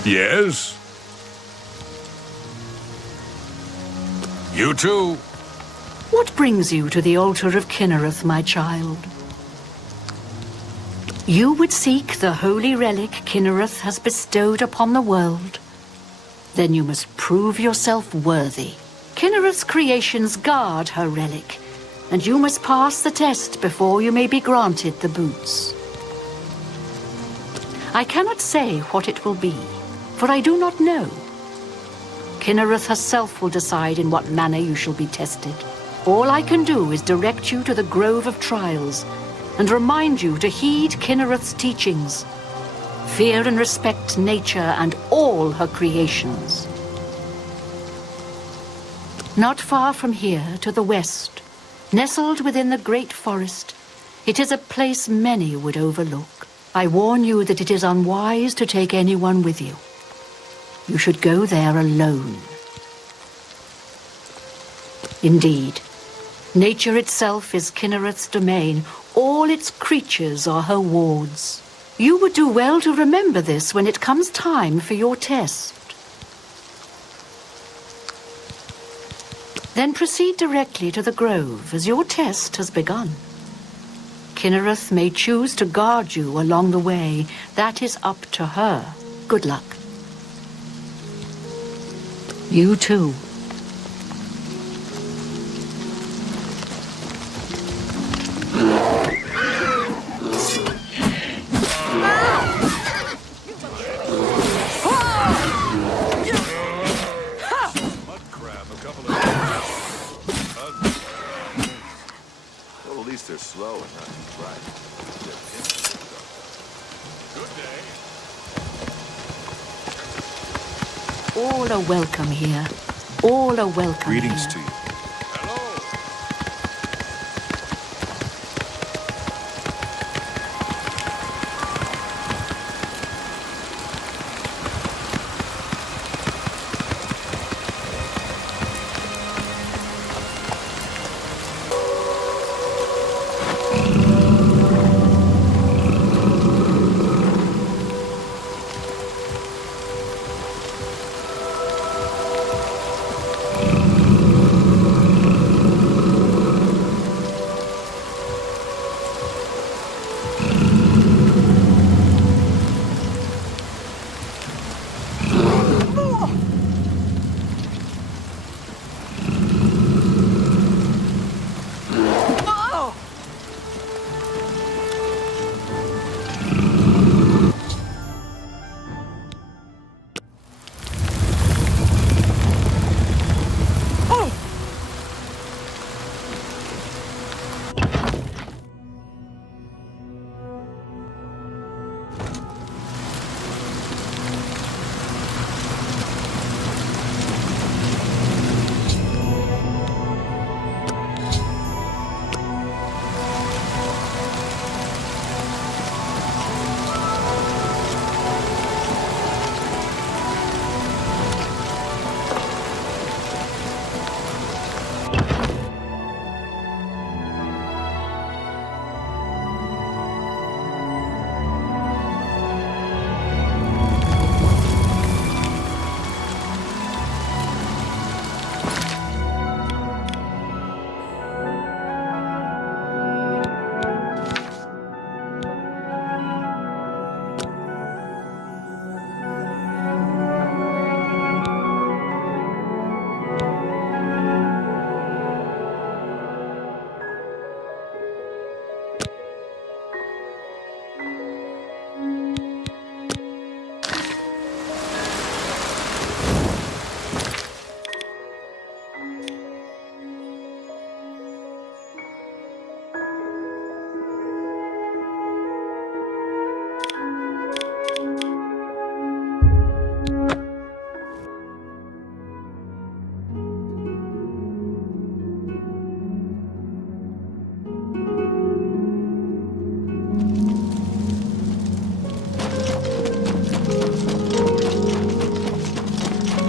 Yes? You too. What brings you to the altar of Kinnereth, my child? You would seek the holy relic Kinnereth has bestowed upon the world. Then you must prove yourself worthy. Kinnereth's creations guard her relic, and you must pass the test before you may be granted the boots. I cannot say what it will be, for I do not know. Kinnereth herself will decide in what manner you shall be tested. All I can do is direct you to the Grove of Trials, and remind you to heed Kinnereth's teachings. Fear and respect nature and all her creations. Not far from here, to the west, nestled within the great forest, it is a place many would overlook. I warn you that it is unwise to take anyone with you. You should go there alone. Indeed, nature itself is Kinnereth's domain. All its creatures are her wards. You would do well to remember this when it comes time for your test. Then proceed directly to the grove, as your test has begun. Kinnereth may choose to guard you along the way. That is up to her. Good luck. You too. Well, at least they're slow and not too bright. Good day. All are welcome here. All are welcome Greetings here. to you.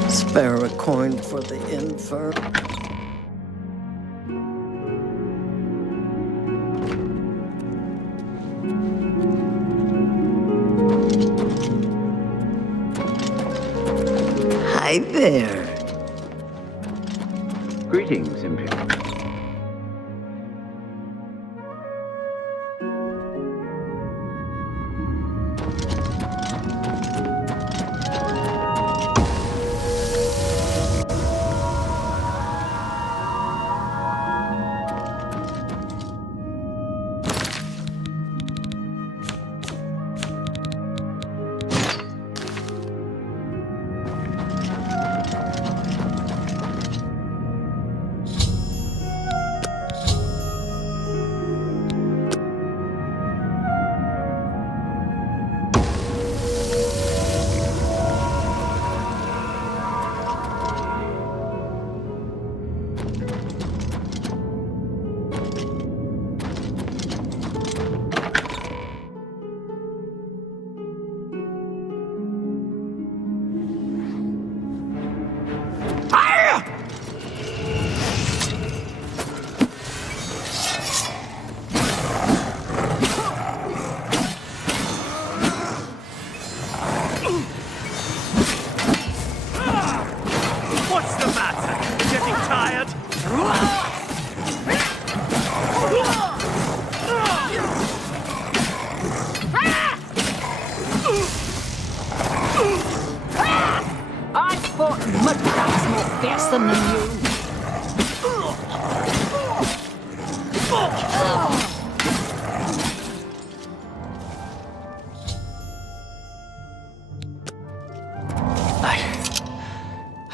Spare a coin for the infirm. Hi there. Greetings, Imperial.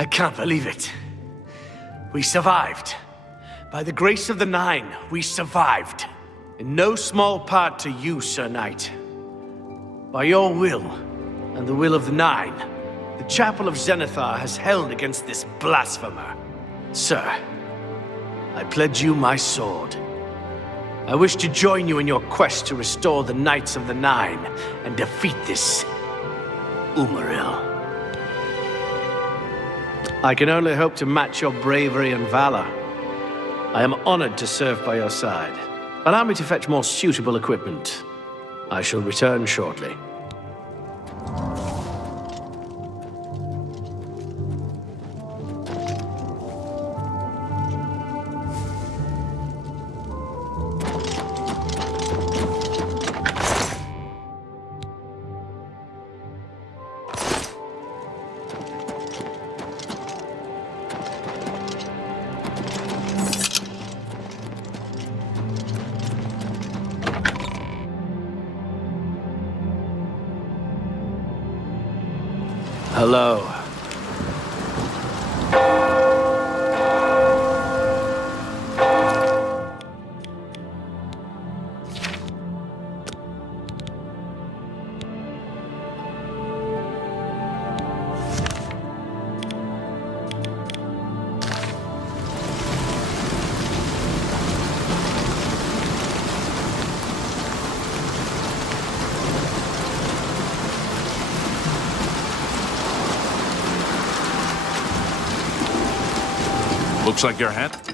I can't believe it. We survived. By the grace of the Nine, we survived. In no small part to you, Sir Knight. By your will, and the will of the Nine, the Chapel of Zenithar has held against this blasphemer. Sir, I pledge you my sword. I wish to join you in your quest to restore the Knights of the Nine and defeat this Umaril. I can only hope to match your bravery and valor. I am honored to serve by your side. Allow me to fetch more suitable equipment. I shall return shortly. Hello. Looks like your hat.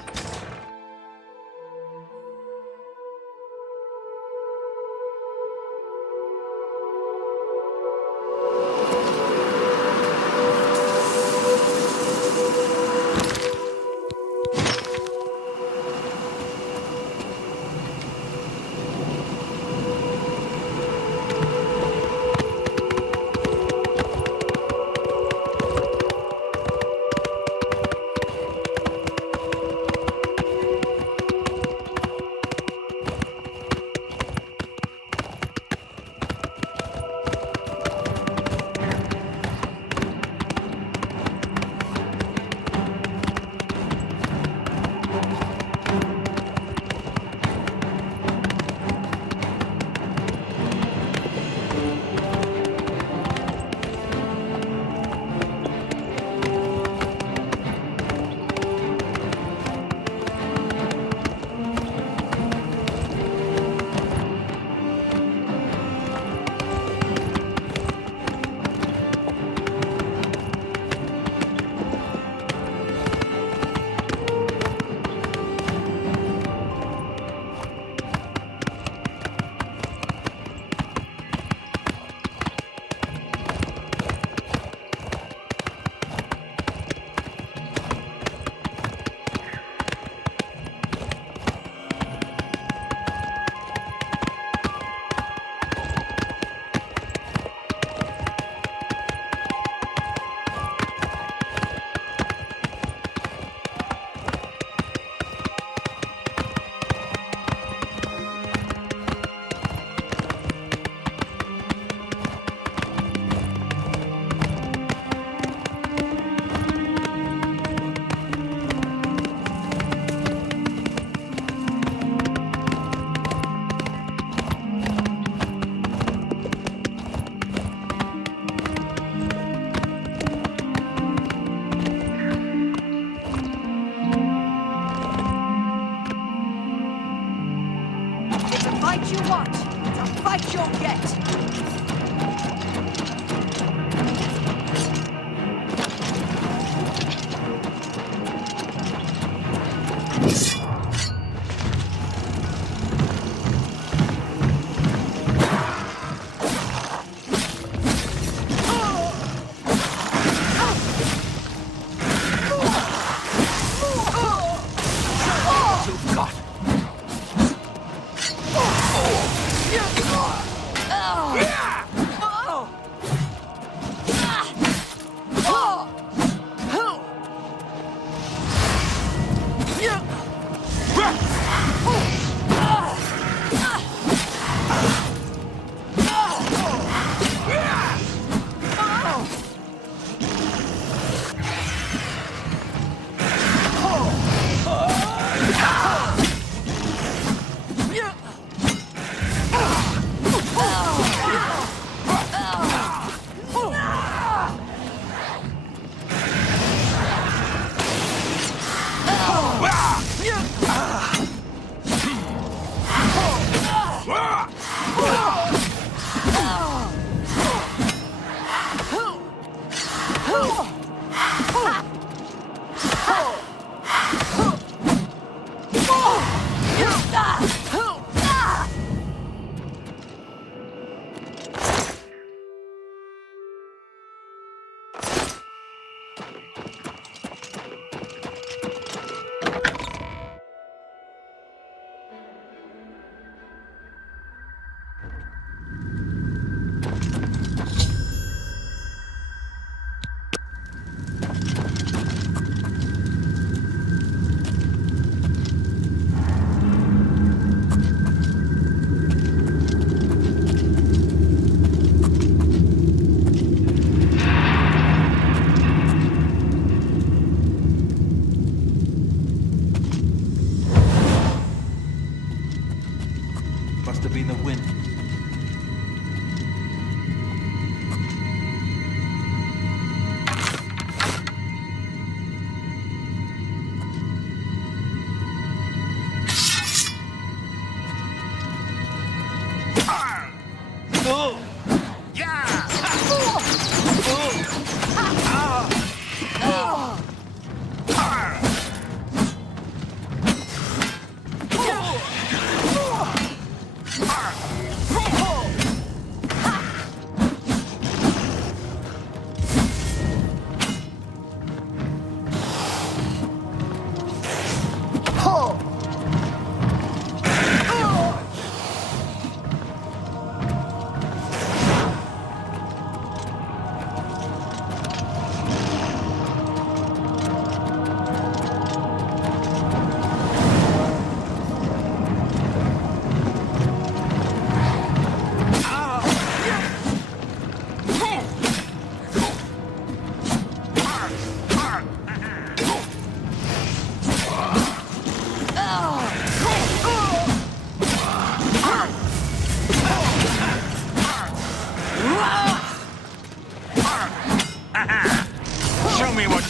fight you'll get!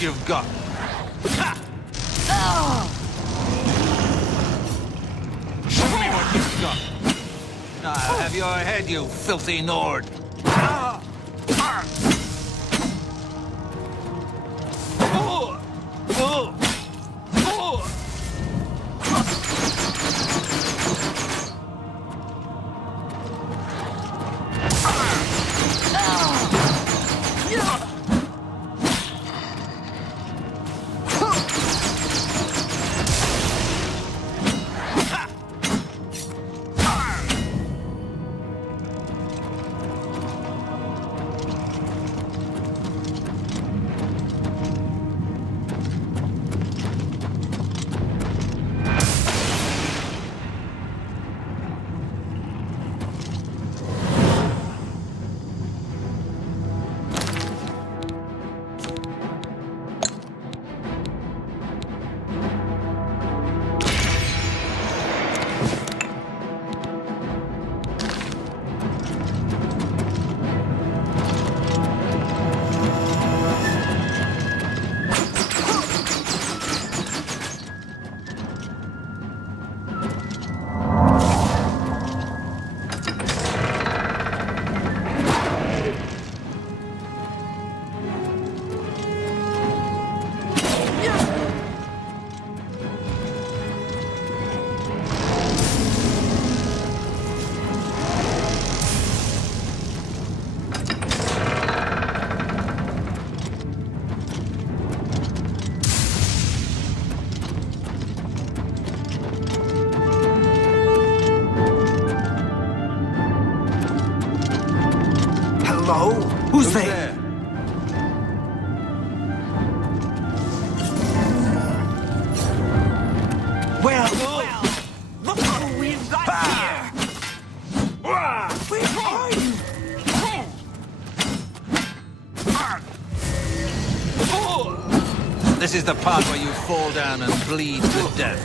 You've got. Show me what you've got. Have your head, you filthy Nord. Hello? Who's there? Well, look who we've got here! Where are you? This is the part where you fall down and bleed to death.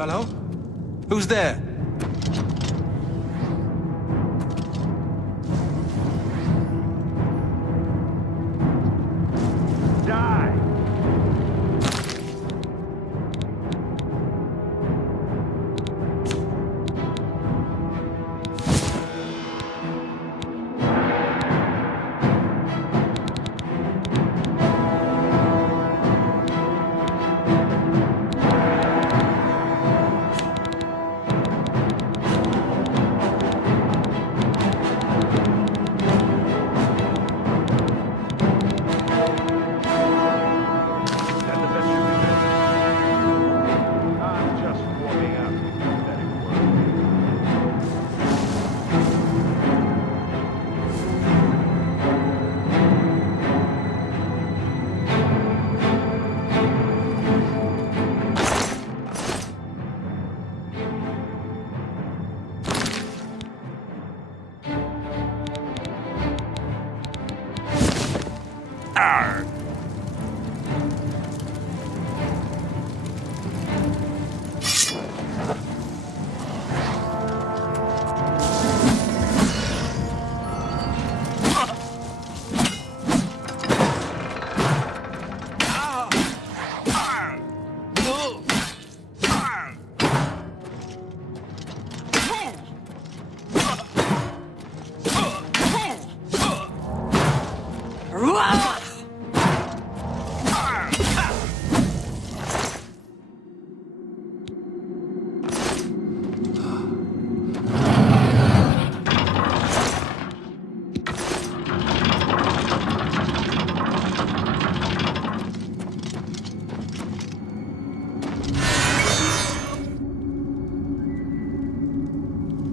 Hello? Who's there?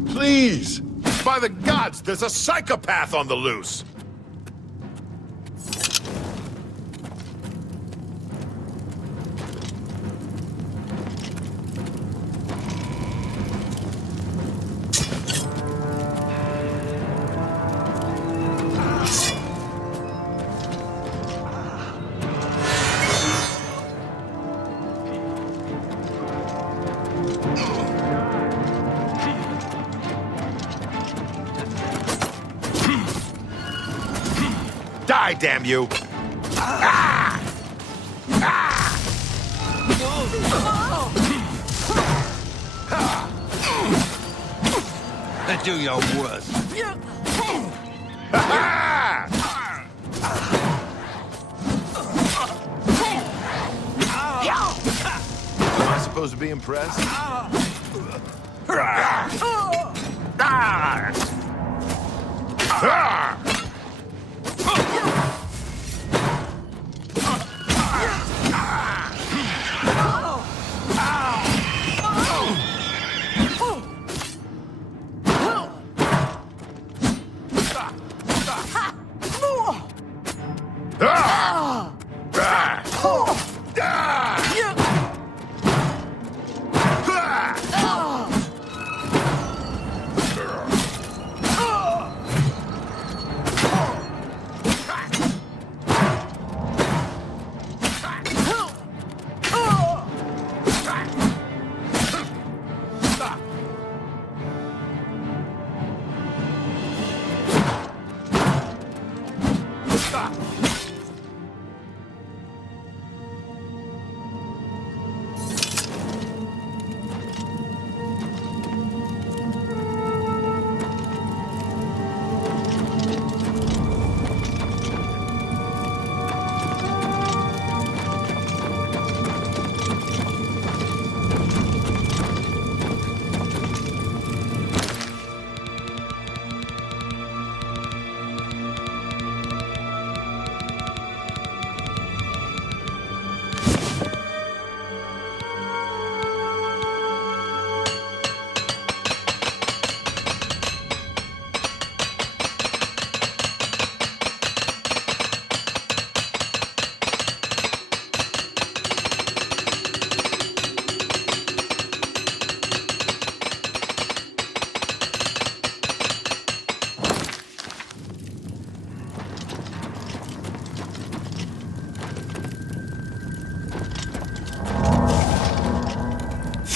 Please! By the gods, there's a psychopath on the loose! Die, damn you! Ah! Ah! Do your worst. Ah! Am I supposed to be impressed?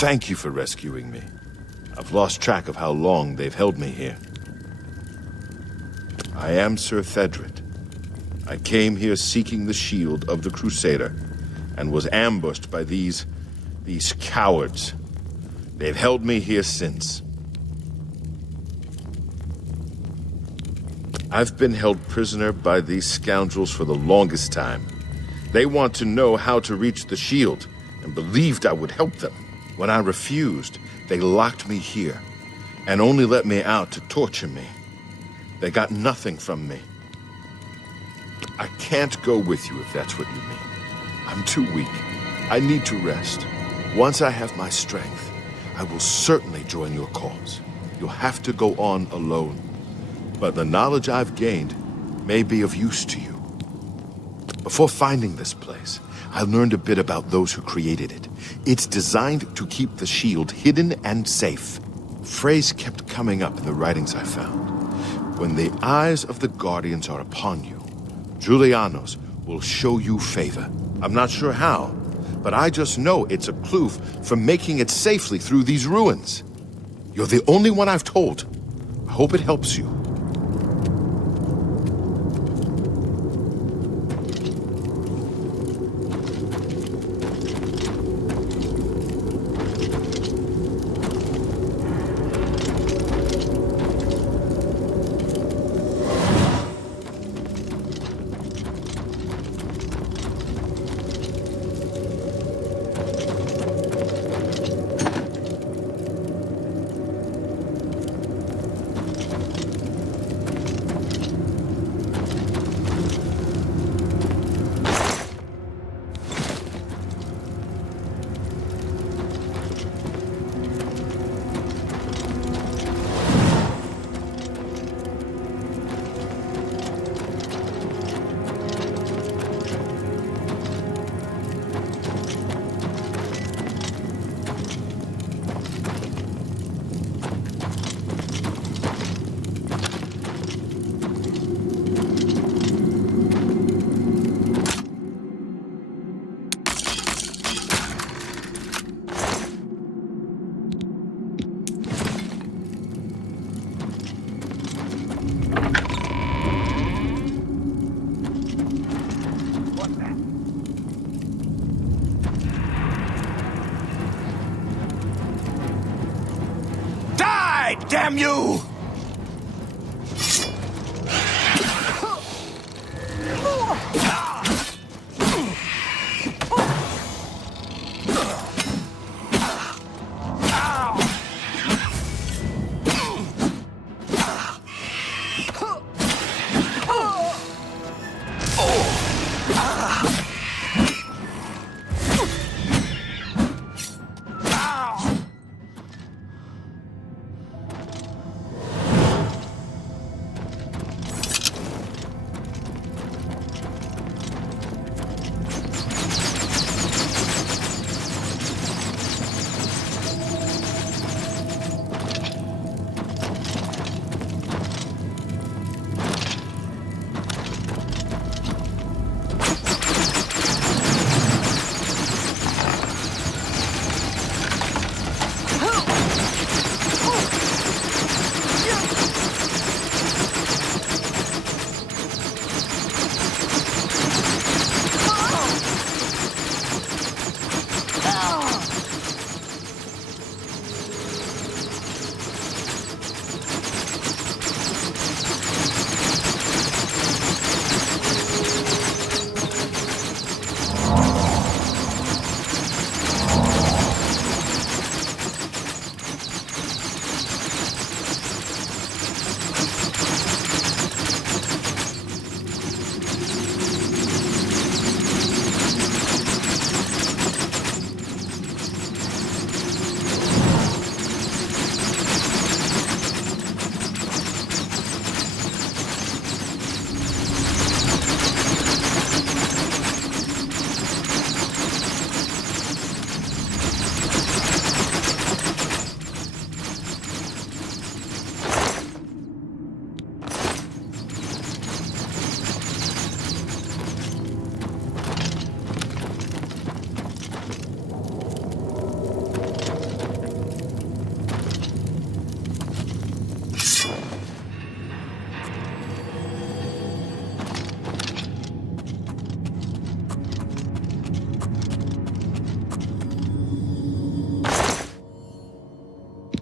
Thank you for rescuing me. I've lost track of how long they've held me here. I am Sir Thedred. I came here seeking the shield of the Crusader, and was ambushed by these cowards. They've held me here since. I've been held prisoner by these scoundrels for the longest time. They want to know how to reach the shield, and believed I would help them. When I refused, they locked me here, and only let me out to torture me. They got nothing from me. I can't go with you if that's what you mean. I'm too weak. I need to rest. Once I have my strength, I will certainly join your cause. You'll have to go on alone. But the knowledge I've gained may be of use to you. Before finding this place, I learned a bit about those who created it. It's designed to keep the shield hidden and safe. A phrase kept coming up in the writings I found. When the eyes of the Guardians are upon you, Julianos will show you favor. I'm not sure how, but I just know it's a clue for making it safely through these ruins. You're the only one I've told. I hope it helps you. Damn you!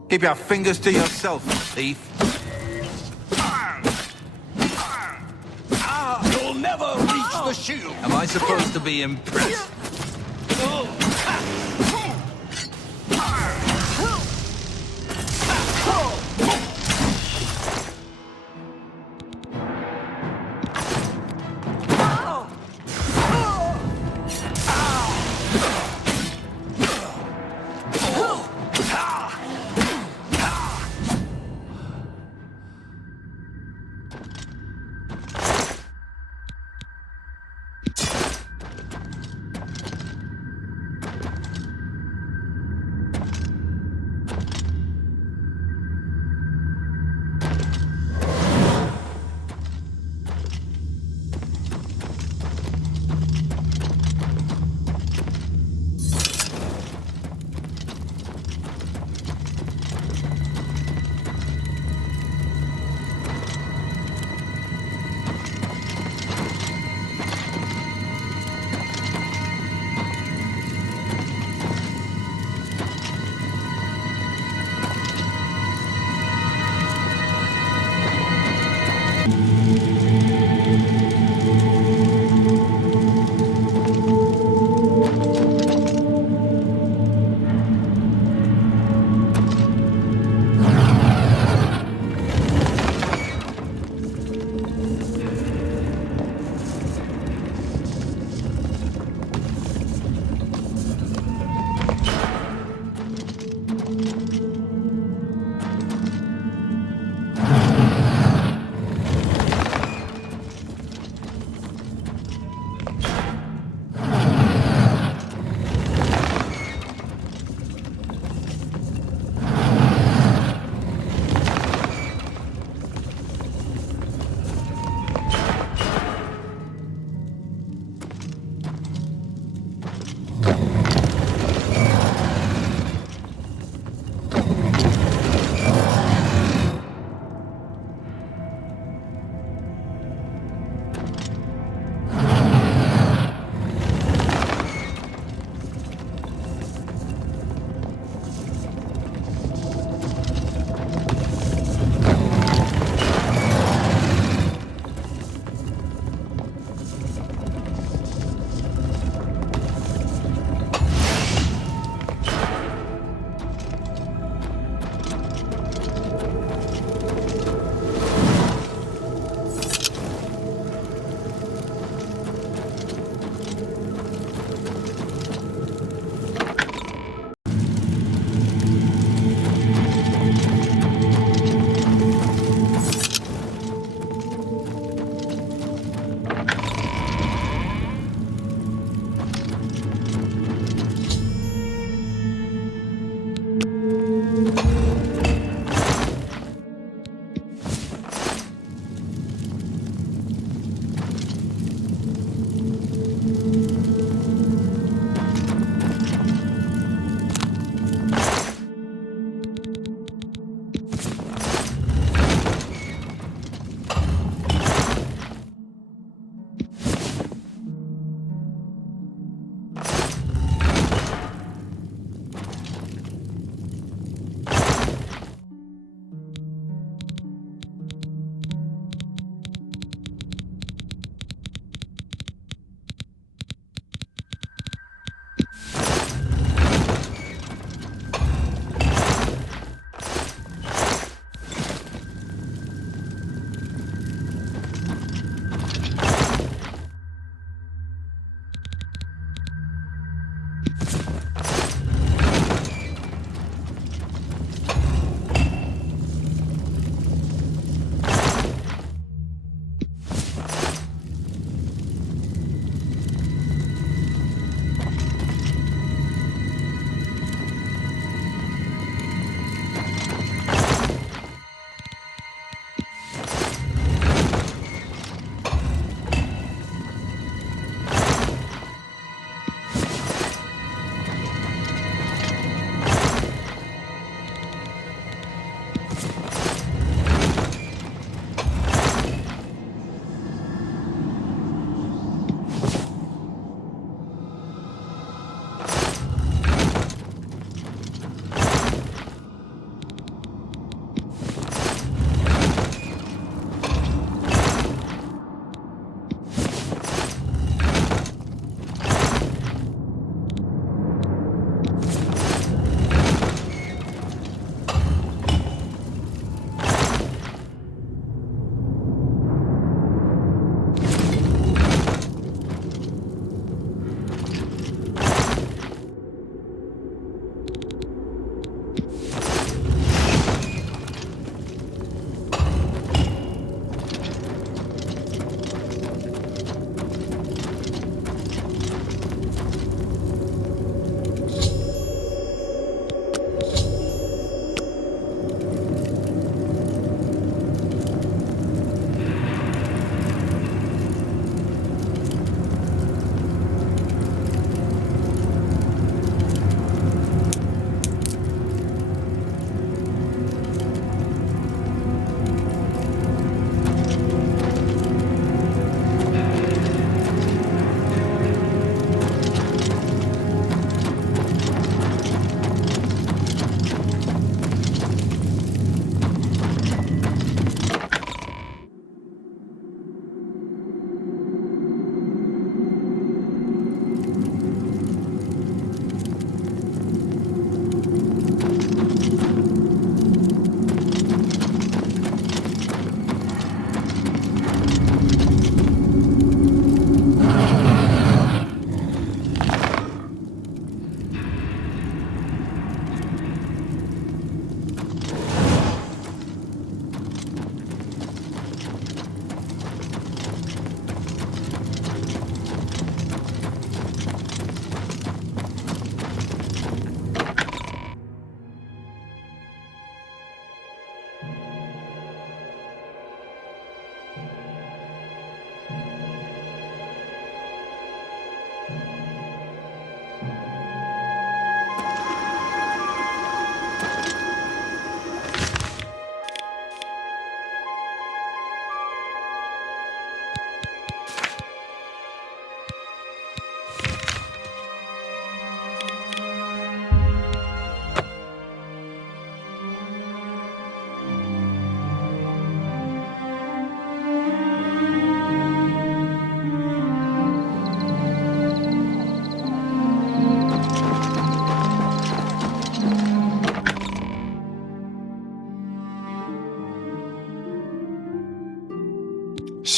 Keep your fingers to yourself, thief. You'll never reach the shield! Am I supposed to be impressed?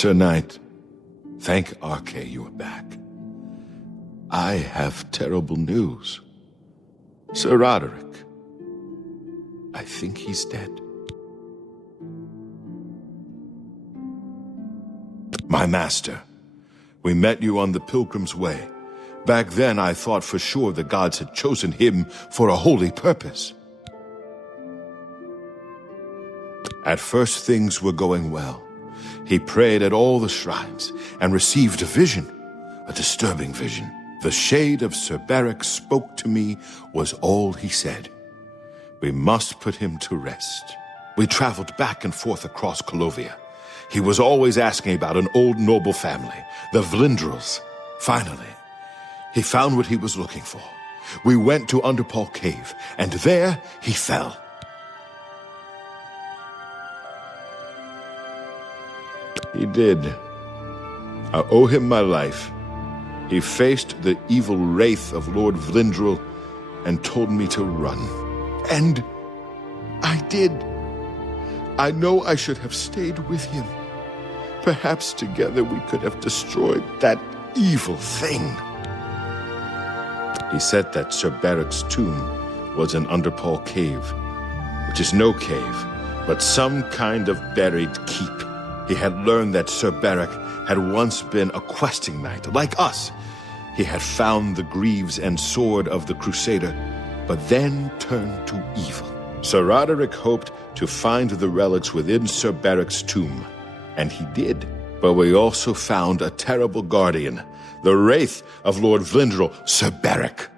Sir Knight, thank Arke you are back. I have terrible news. Sir Roderick, I think he's dead. My master, we met you on the Pilgrim's Way. Back then, I thought for sure the gods had chosen him for a holy purpose. At first, things were going well. He prayed at all the shrines and received a vision, a disturbing vision. The shade of Sir Barrick spoke to me was all he said. We must put him to rest. We traveled back and forth across Colovia. He was always asking about an old noble family, the Vlindrels. Finally, he found what he was looking for. We went to Underpall Cave, and there he fell. He did. I owe him my life. He faced the evil wraith of Lord Vlindrel and told me to run. And I did. I know I should have stayed with him. Perhaps together we could have destroyed that evil thing. He said that Sir Barrick's tomb was in Underpall Cave, which is no cave, but some kind of buried keep. He had learned that Sir Barrick had once been a questing knight, like us. He had found the greaves and sword of the Crusader, but then turned to evil. Sir Roderick hoped to find the relics within Sir Barrick's tomb, and he did. But we also found a terrible guardian, the wraith of Lord Vlindrel, Sir Barrick.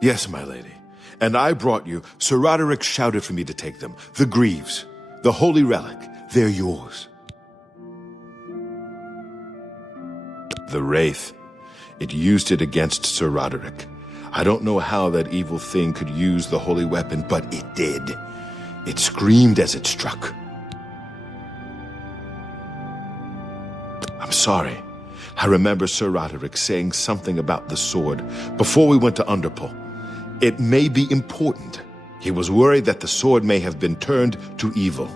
Yes, my lady. And I brought you. Sir Roderick shouted for me to take them. The greaves, the holy relic, they're yours. The wraith, it used it against Sir Roderick. I don't know how that evil thing could use the holy weapon, but it did. It screamed as it struck. I'm sorry. I remember Sir Roderick saying something about the sword before we went to Underpall. It may be important. He was worried that the sword may have been turned to evil,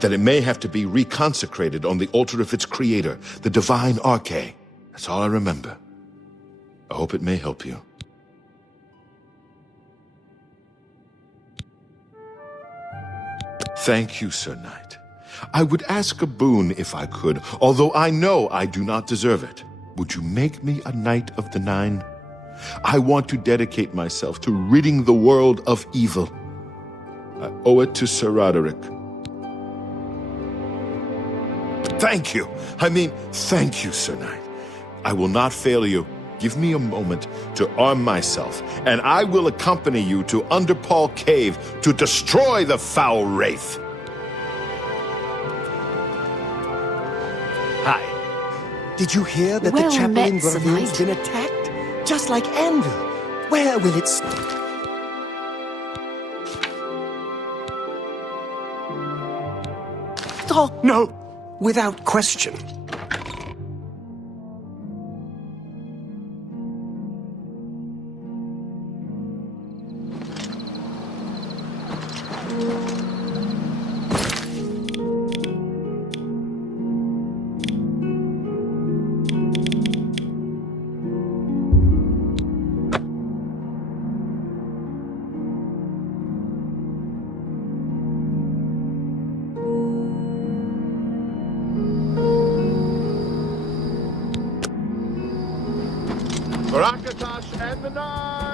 that it may have to be reconsecrated on the altar of its creator, the Divine Arke. That's all I remember. I hope it may help you. Thank you, Sir Knight. I would ask a boon if I could, although I know I do not deserve it. Would you make me a Knight of the Nine? I want to dedicate myself to ridding the world of evil. I owe it to Sir Roderick. Thank you. Thank you, Sir Knight. I will not fail you. Give me a moment to arm myself, and I will accompany you to Underpall Cave to destroy the foul wraith. Hi. Did you hear that the chapel in Verville's been attacked? Just like Anvil. Where will it stop? Oh, no. Without question. Rakatash and the Nine!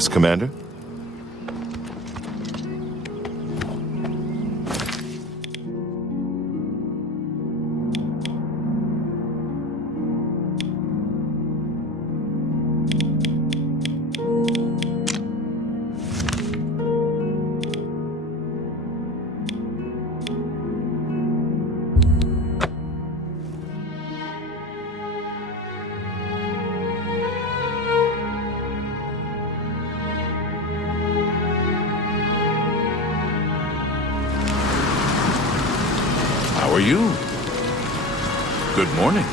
Yes, Commander? How are you? Good morning.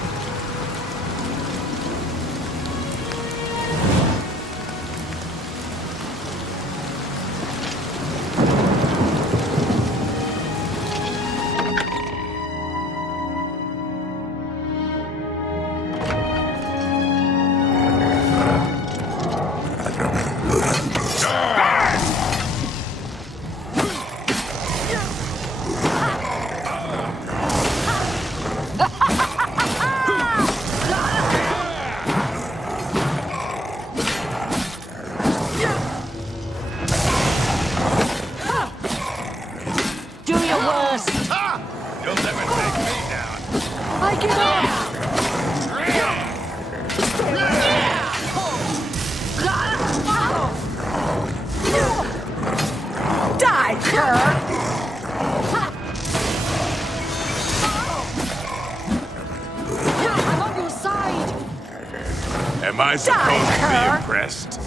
Am I supposed to be impressed?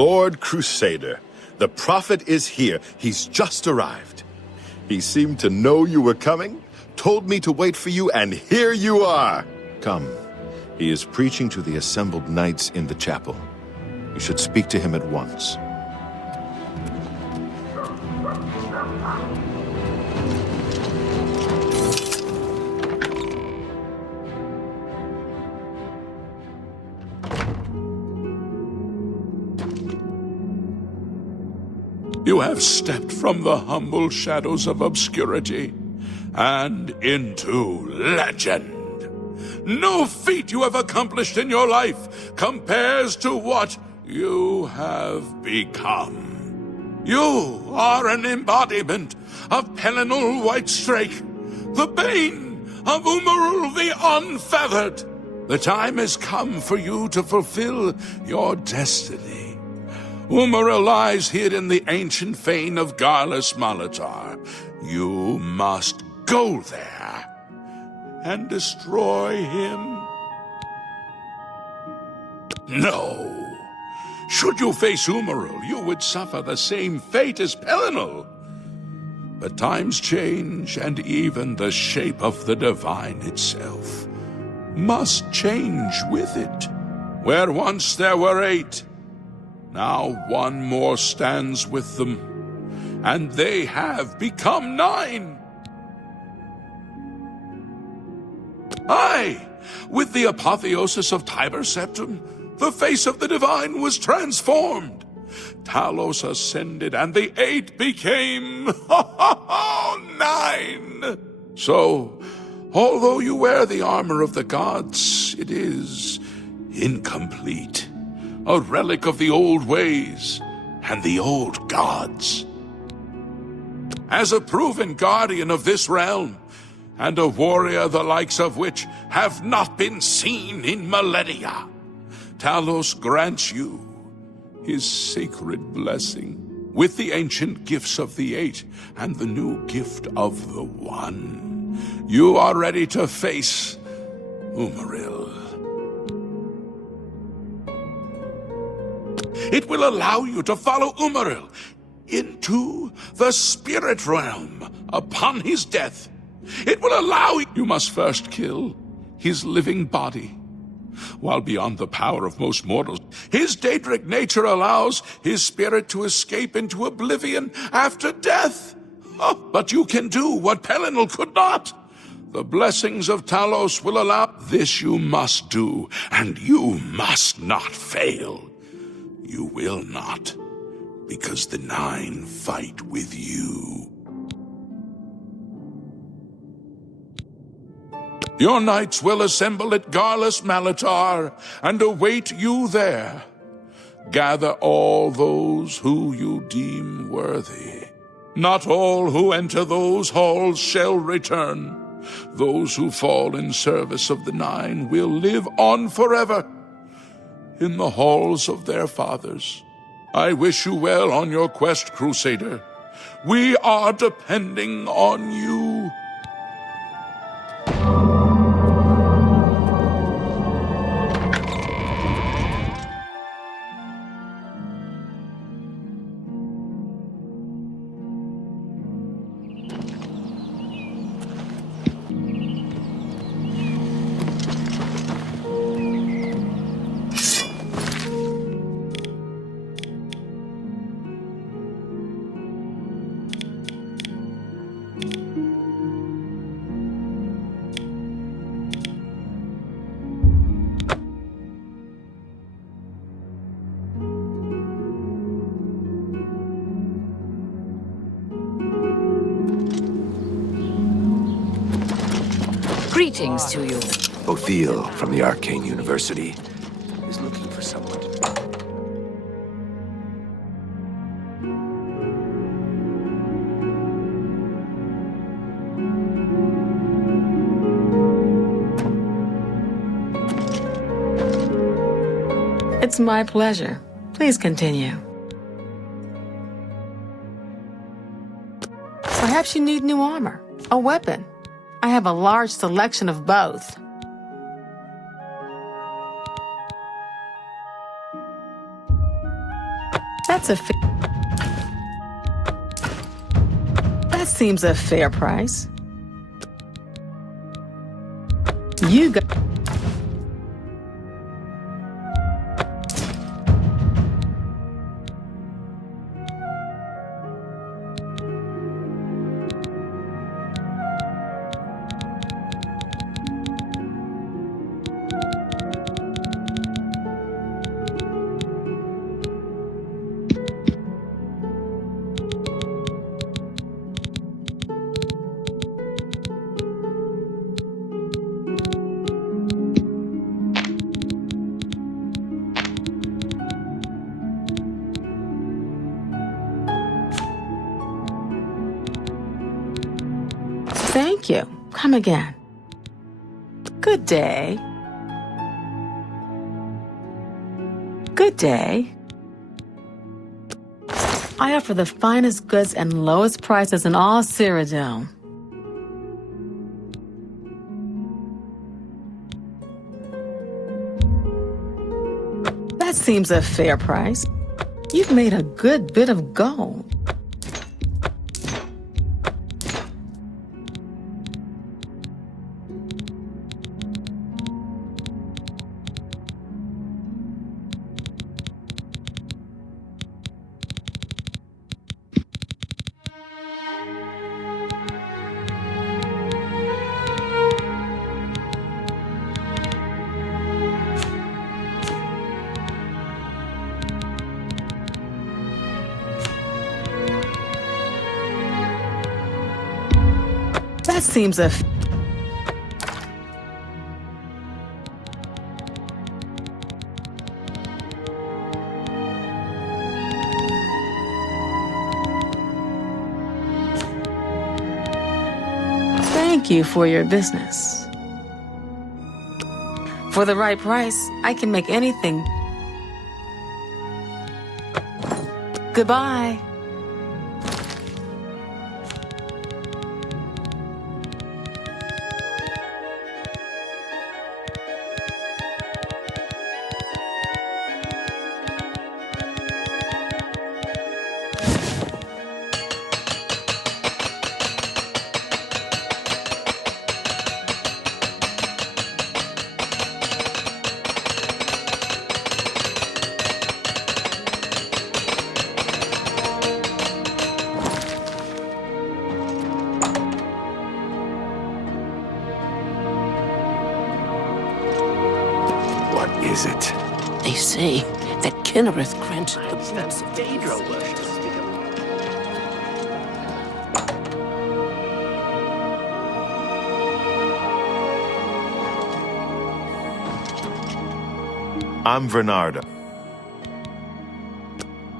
Lord Crusader, the prophet is here. He's just arrived. He seemed to know you were coming, told me to wait for you, and here you are. Come. He is preaching to the assembled knights in the chapel. You should speak to him at once. You have stepped from the humble shadows of obscurity and into legend. No feat you have accomplished in your life compares to what you have become. You are an embodiment of Pelinal Whitestrake, the bane of Umaril the Unfeathered. The time has come for you to fulfill your destiny. Umaril lies hid in the ancient fane of Garlus Malatar. You must go there and destroy him. No. Should you face Umaril, you would suffer the same fate as Pelinal. But times change, and even the shape of the divine itself must change with it. Where once there were 8, now one more stands with them, and they have become 9. Aye, with the apotheosis of Tiber Septim, the face of the divine was transformed. Talos ascended, and the 8 became 9. So, although you wear the armor of the gods, it is incomplete. A relic of the old ways and the old gods. As a proven guardian of this realm, and a warrior the likes of which have not been seen in millennia, Talos grants you his sacred blessing, with the ancient gifts of the 8 and the new gift of the 1. You are ready to face Umaril. It will allow you to follow Umaril into the spirit realm upon his death. It will allow you... You must first kill his living body. While beyond the power of most mortals, his Daedric nature allows his spirit to escape into oblivion after death. Oh, but you can do what Pelinal could not. The blessings of Talos will allow... This you must do, and you must not fail. You will not, because the 9 fight with you. Your knights will assemble at Garlus Malatar and await you there. Gather all those who you deem worthy. Not all who enter those halls shall return. Those who fall in service of the 9 will live on forever in the halls of their fathers. I wish you well on your quest, Crusader. We are depending on you. Greetings to you. Othil from the Arcane University is looking for someone to... It's my pleasure. Please continue. Perhaps you need new armor, a weapon. I have a large selection of both. That seems a fair price. You got... Thank you. Come again. Good day. Good day. I offer the finest goods and lowest prices in all Cyrodiil. That seems a fair price. You've made a good bit of gold. That seems a... Thank you for your business. For the right price, I can make anything. Goodbye. Is it? They say that Kinnereth granted the That's Daedra worship. I'm Vernardo.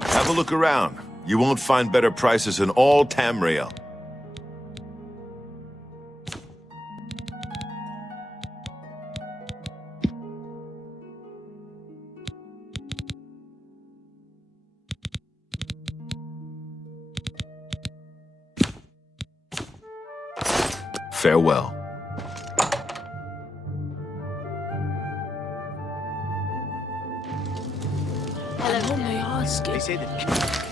Have a look around. You won't find better prices in all Tamriel. Farewell. I'm only asking. They say that...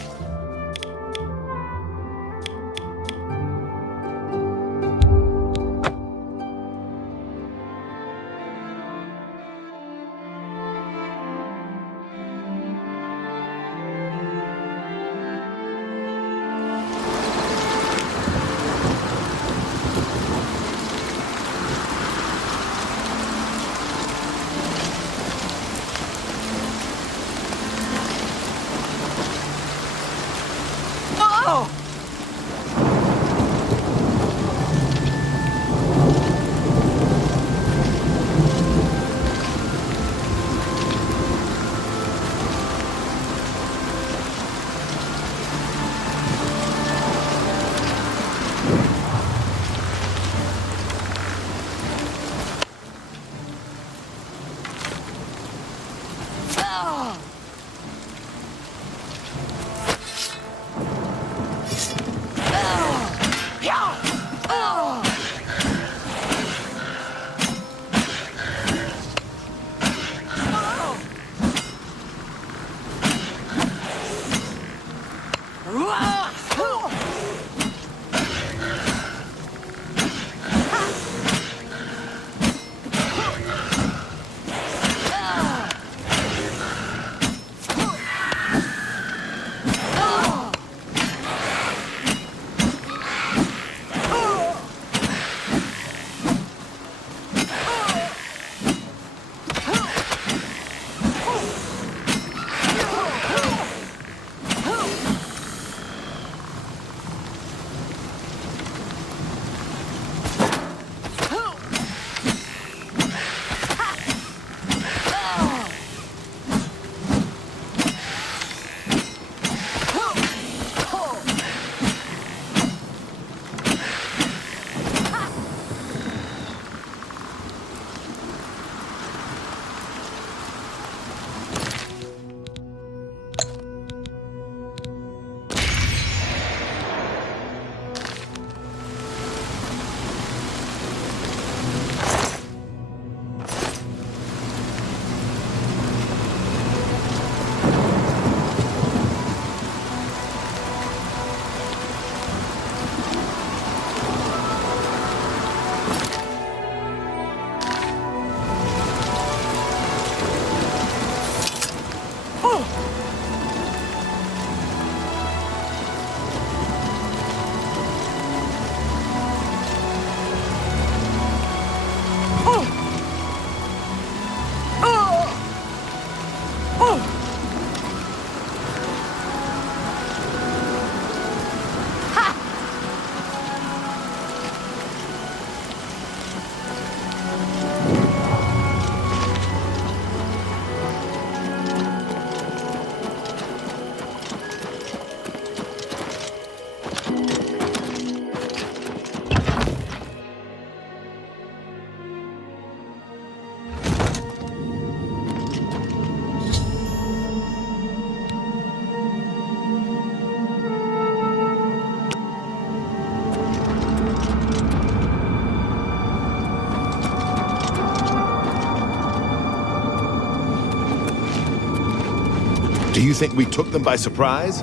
Do you think we took them by surprise?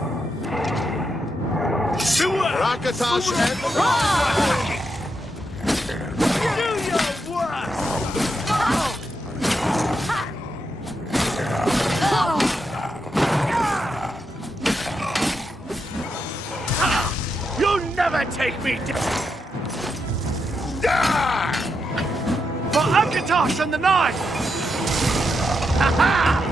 Rakatash and the You'll never take me down! For Akatosh and the Nine! Ha-ha!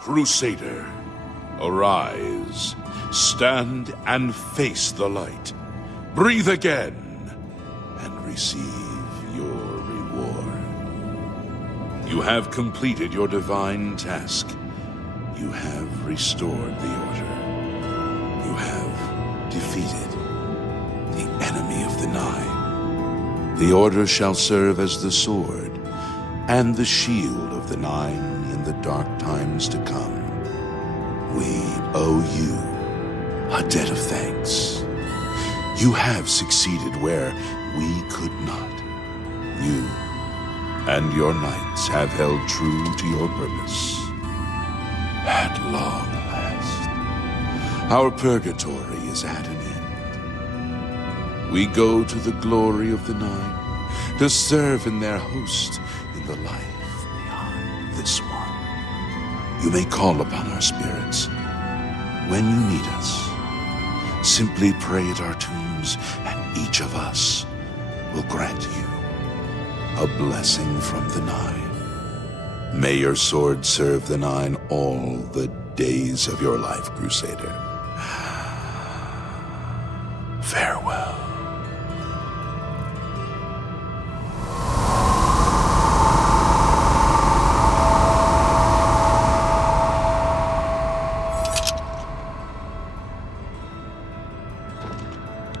Crusader, arise, stand and face the light. Breathe again, and receive your reward. You have completed your divine task. You have restored the Order. You have defeated the enemy of the Nine. The Order shall serve as the sword and the shield of the Nine in the dark times to come. We owe you a debt of thanks. You have succeeded where we could not. You and your knights have held true to your purpose. At long last, our purgatory is at an end. We go to the glory of the Nine to serve in their host in the life beyond this one. You may call upon our spirits when you need us. Simply pray at our tombs, and each of us will grant you a blessing from the Nine. May your sword serve the Nine all the days of your life, Crusader. Farewell.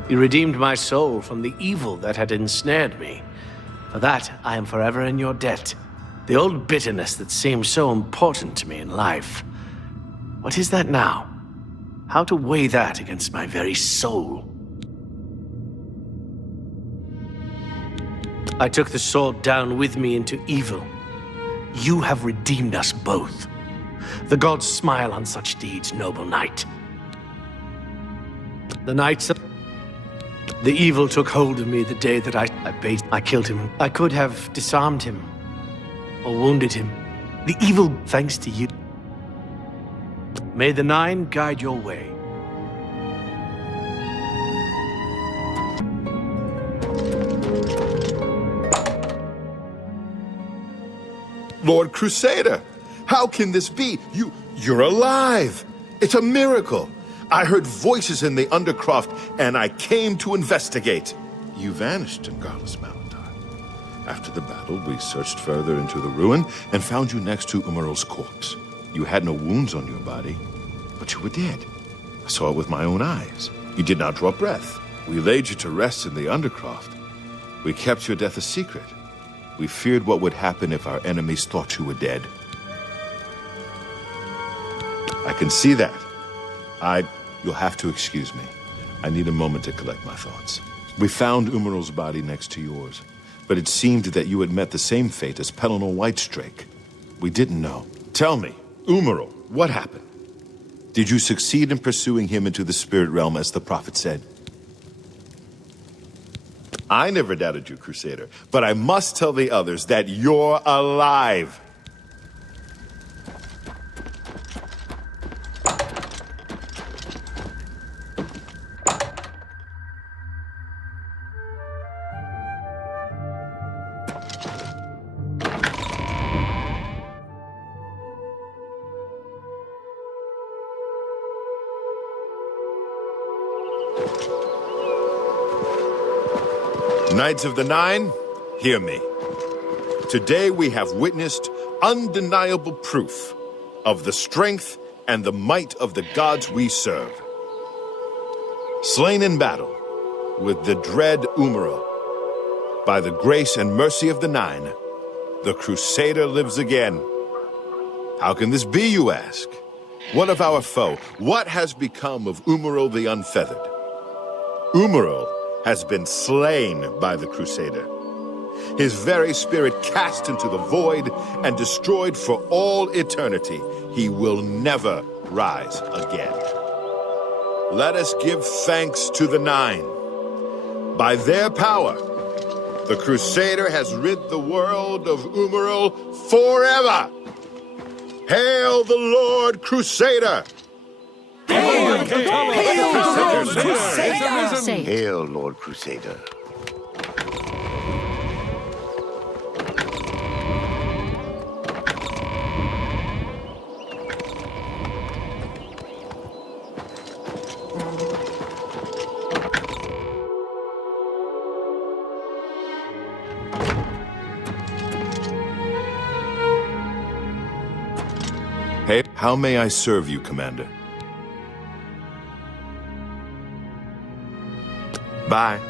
You redeemed my soul from the evil that had ensnared me. For that, I am forever in your debt. The old bitterness that seemed so important to me in life. What is that now? How to weigh that against my very soul? I took the sword down with me into evil. You have redeemed us both. The gods smile on such deeds, noble knight. The knights of... The evil took hold of me the day that I killed him. I could have disarmed him, or wounded him. The evil, thanks to you. May the Nine guide your way. Lord Crusader, how can this be? You're alive! It's a miracle! I heard voices in the Undercroft, and I came to investigate. You vanished in Garlus Malandar. After the battle, we searched further into the ruin and found you next to Umaril's corpse. You had no wounds on your body, but you were dead. I saw it with my own eyes. You did not draw breath. We laid you to rest in the Undercroft. We kept your death a secret. We feared what would happen if our enemies thought you were dead. I can see that. You'll have to excuse me. I need a moment to collect my thoughts. We found Umaril's body next to yours, but it seemed that you had met the same fate as Pellinor Whitestrake. We didn't know. Tell me, Umaril, what happened? Did you succeed in pursuing him into the spirit realm as the prophet said? I never doubted you, Crusader, but I must tell the others that you're alive. Knights of the Nine, hear me. Today we have witnessed undeniable proof of the strength and the might of the gods we serve. Slain in battle with the dread Umaril, by the grace and mercy of the Nine, the Crusader lives again. How can this be, you ask? What of our foe? What has become of Umaril the Unfeathered? Umaril has been slain by the Crusader. His very spirit cast into the void and destroyed for all eternity. He will never rise again. Let us give thanks to the Nine. By their power, the Crusader has rid the world of Umaril forever. Hail the Lord Crusader! Hail, Hail, Lord Crusader. Hey, how may I serve you, Commander? Bye.